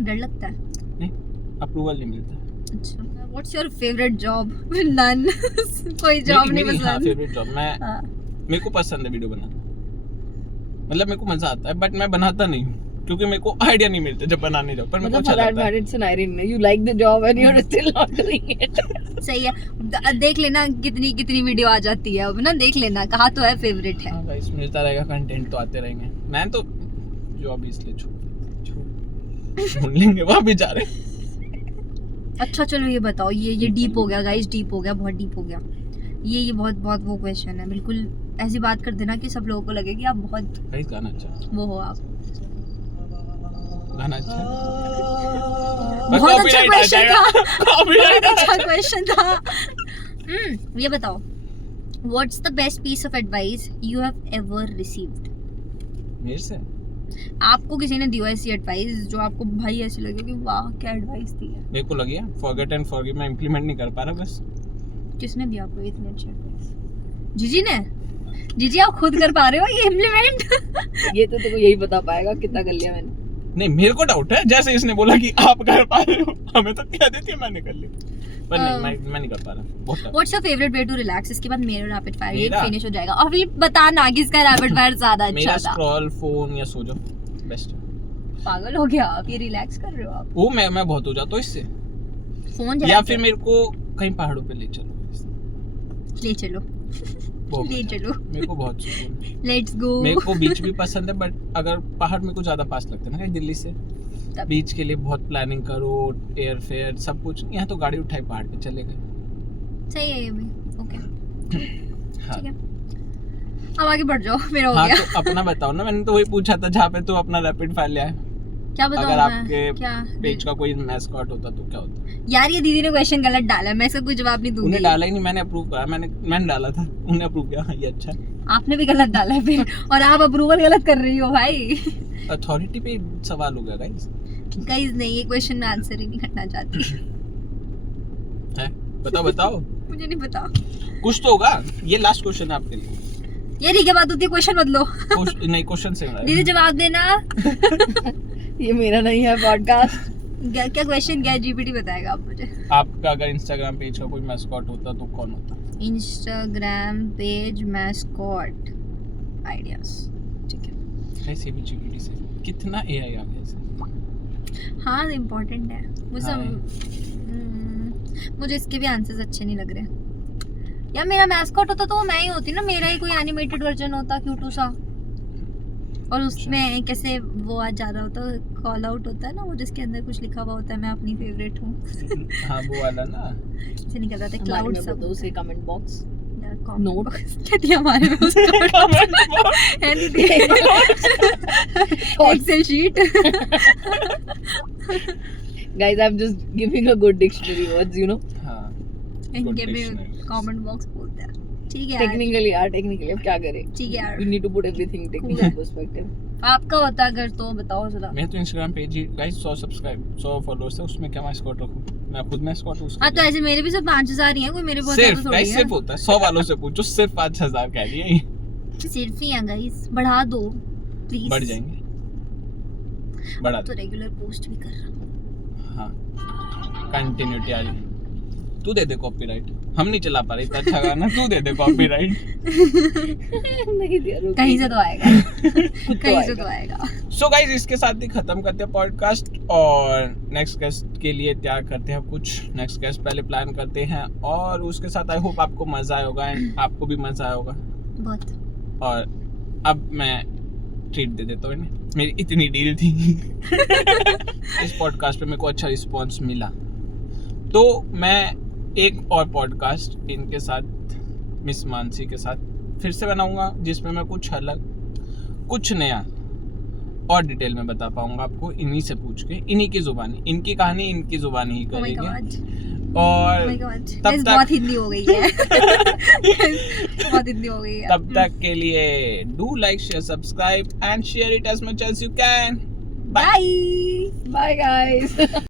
डर लगता है। नहीं, अप्रूवल नहीं मिलता। अच्छा what's your favourite job? None. कोई जॉब नहीं मेरी हाँ पसंद। फेवरेट जॉब, मैं हाँ। मेरे को पसंद है वीडियो बनाना, मतलब मेरे को मजा आता है, बट मैं बनाता नहीं हूँ क्योंकि मेरे को आइडिया नहीं मिलता जब बनाने जाओ, पर मेरे को मतलब अच्छा for that लगता है। matter, it's an irony. You like the job and you're still not doing it. सही है, देख लेना कितनी कितनी वीडियो आ जाती है अब ना, देख लेना कहा तो है फेवरेट है। हाँ गाइस, मिलता रहेगा, कंटेंट तो आते रहेंगे। मैं तो जॉब इसलिए छोड़ लेंगे, वहाँ भी जा रहे। अच्छा चलो ये बताओ, ये डीप हो गया गाइस, डीप हो गया, बहुत डीप हो गया ये बहुत बहुत वो क्वेश्चन है। बिल्कुल ऐसी बात कर देना कि सब लोगों को लगे कि आप बहुत गाइस गाना अच्छा, वो हो आप। गाना अच्छा, बहुत अच्छा क्वेश्चन था, कॉपीराइट बहुत अच्छा क्वेश्चन था। ये बताओ, what's the best piece of advice you have ever received? मेरे से आपको किसी ने दी हो ऐसी एडवाइस जो आपको भाई ऐसी लगे कि वाह क्या एडवाइस दी है? मेरे को लगी है फॉरगेट एंड फॉरगिव, मैं इंप्लीमेंट नहीं कर पा रहा बस। किसने दिया आपको इतनी अच्छी एडवाइस? जीजी ने? जीजी आप खुद कर पा रहे हो ये इम्प्लीमेंट? ये तो तेको यही बता पाएगा कितना कर लिया मैंने। नहीं, मेरे को डाउट है, जैसे इसने बोला कि आप कर पा रहे हो, हमें तो कह देती है मैंने कर ली, पर नहीं मैं नहीं कर पा रहा, बहुत tough। What's your favourite way to relax? इसके बाद मेरा रैपिड फायर ये मेरा? फिनिश हो जाएगा, और फिर बताना किसका रैपिड फायर ज्यादा मेरा अच्छा था। स्क्रॉल, फोन या सो जाओ, बेस्ट। पागल हो गया आप, ये रिलैक्स कर रहे हो आप? वो मैं बहुत हो जाता हूँ इससे। फोन या फिर मेरे को कहीं पहाड़ों पे ले चलो, ले चलो बहुत ले मजा आता चलो, है। मेरे को बहुत सुकून है। Let's go. मेरे को बीच भी पसंद है, बट अगर पहाड़ मेरे को ज्यादा पास लगता है ना कहीं दिल्ली से, तब- बीच के लिए बहुत प्लानिंग करो, एयर फेयर सब कुछ। यहाँ तो गाड़ी उठाई पहाड़ पे चले गए। सही है ये भी, ओके हाँ, ठीक है। अब आगे बढ़ जाओ, मेरा हो हाँ गया। तो अपना बताओ ना, मैंने तो वही पूछा था जहाँ पे तू अपना रैपिड फायर लिया है। क्या बताऊं अगर मैं? आपके क्या पेज का कोई मैस्कॉट होता तो क्या होता? यार ये दीदी ने क्वेश्चन गलत डाला है, मैं इसका कोई जवाब नहीं दूंगी। उन्हें डाला ही नहीं, मैंने अप्रूव करा, मैंने डाला था, उन्हें अप्रूव किया। हाँ ये अच्छा है। आपने भी गलत डाला है फिर, और आप अप्रूवल गलत कर रही हो भाई। अथॉरिटी पे सवाल हो गया गाइस। गाइस नहीं, ये क्वेश्चन में आंसर ही नहीं करना चाहती। है, बताओ मुझे नहीं पता। कुछ तो होगा। ये लास्ट क्वेश्चन है आपके लिए। ये ठीक है, बात होती है, क्वेश्चन बदलो। नहीं, क्वेश्चन से दीदी जवाब देना। ये मेरा नहीं है पॉडकास्ट। क्या क्वेश्चन क्या है? जीपीटी बताएगा आप मुझे। आपका अगर इंस्टाग्राम पेज का कोई मैस्कॉट होता तो कौन होता? इंस्टाग्राम पेज मैस्कॉट आइडियाज, ठीक है। ऐसे भी जीपीटी से कितना एआई आ गया इससे। हाँ इम्पोर्टेंट है मुझे। हाँ। मुझे इसके भी आंसर्स अच्छे नहीं लग रहे। यार मेरा मैस्कॉट होता तो वो मैं ही होती ना, मेरा ही कोई एनिमेटेड वर्जन होता क्यूटू सा। और उसमें कैसे वो आज जा रहा होता है, कॉल आउट होता है ना, वो जिसके अंदर कुछ लिखा हुआ होता है, मैं अपनी फेवरेट हूँ। हाँ वो वाला ना। से निकल रहा था हमारे क्लाउड में सब बताओ उसे कमेंट बॉक्स नोट क्या दिया हमारे में उसका Excel sheet. guys I'm just giving a good dictionary words you know हाँ इनके भी dictionaries. कमेंट बॉक्स बोलते हैं। ठीक है यार, technically अब क्या करें ठीक है यार। we need to put everything in technical perspective आपका होता अगर तो बताओ जरा। मैं तो इंस्टाग्राम पेज ही गाइस 100 सब्सक्राइब 100 फॉलोअर्स है, उसमें क्या मैं स्कॉट रखूं? मैं खुद में स्कॉट हूं। हाँ तो ऐसे मेरे भी सिर्फ 5000 ही हैं, कोई मेरे बहुत सिर्फ ज्यादा थोड़ी गाइस है। सिर्फ होता है 100 वालों से पूछो, सिर्फ 5000 कह दिए, सिर्फ ही है गाइस, बढ़ा दो प्लीज। बढ़ जाएंगे, बढ़ा तो दो। रेगुलर पोस्ट भी कर रहा हूँ। हाँ कंटिन्यूटी आ जाए। तू दे दे कॉपीराइट, हम नहीं चला पा रहे इतना अच्छा गाना, तू दे दे कॉपीराइट। नहीं दिया रुक कहीं से तो आएगा, कहीं से आएगा। तो आएगा। सो गाइज इसके साथ ही खत्म करते हैं पॉडकास्ट और नेक्स्ट गेस्ट के लिए तैयार करते हैं कुछ नेक्स्ट गेस्ट पहले प्लान करते हैं, और उसके साथ आई होप आपको मजा आया होगा एंड आपको भी मजा आया होगा। बहुत। और अब मैं ट्रीट दे देता हूँ इन्हें, मेरी इतनी डील थी। इस पॉडकास्ट पे मेरे को अच्छा रिस्पॉन्स मिला तो मैं एक और पॉडकास्ट इनके साथ मिस मानसी के साथ फिर से बनाऊंगा, जिसमें मैं कुछ अलग कुछ नया और डिटेल में बता पाऊंगा आपको, इन्हीं से पूछ के, इन्हीं की जुबानी, इनकी कहानी इनकी जुबानी ही Oh my करेंगे। God. और Oh my God. तब Guys, तक बहुत हिंदी हो गई है। बहुत हिंदी हो गई है। तब तक के लिए do like share subscribe and share it as much as you can. Bye. bye guys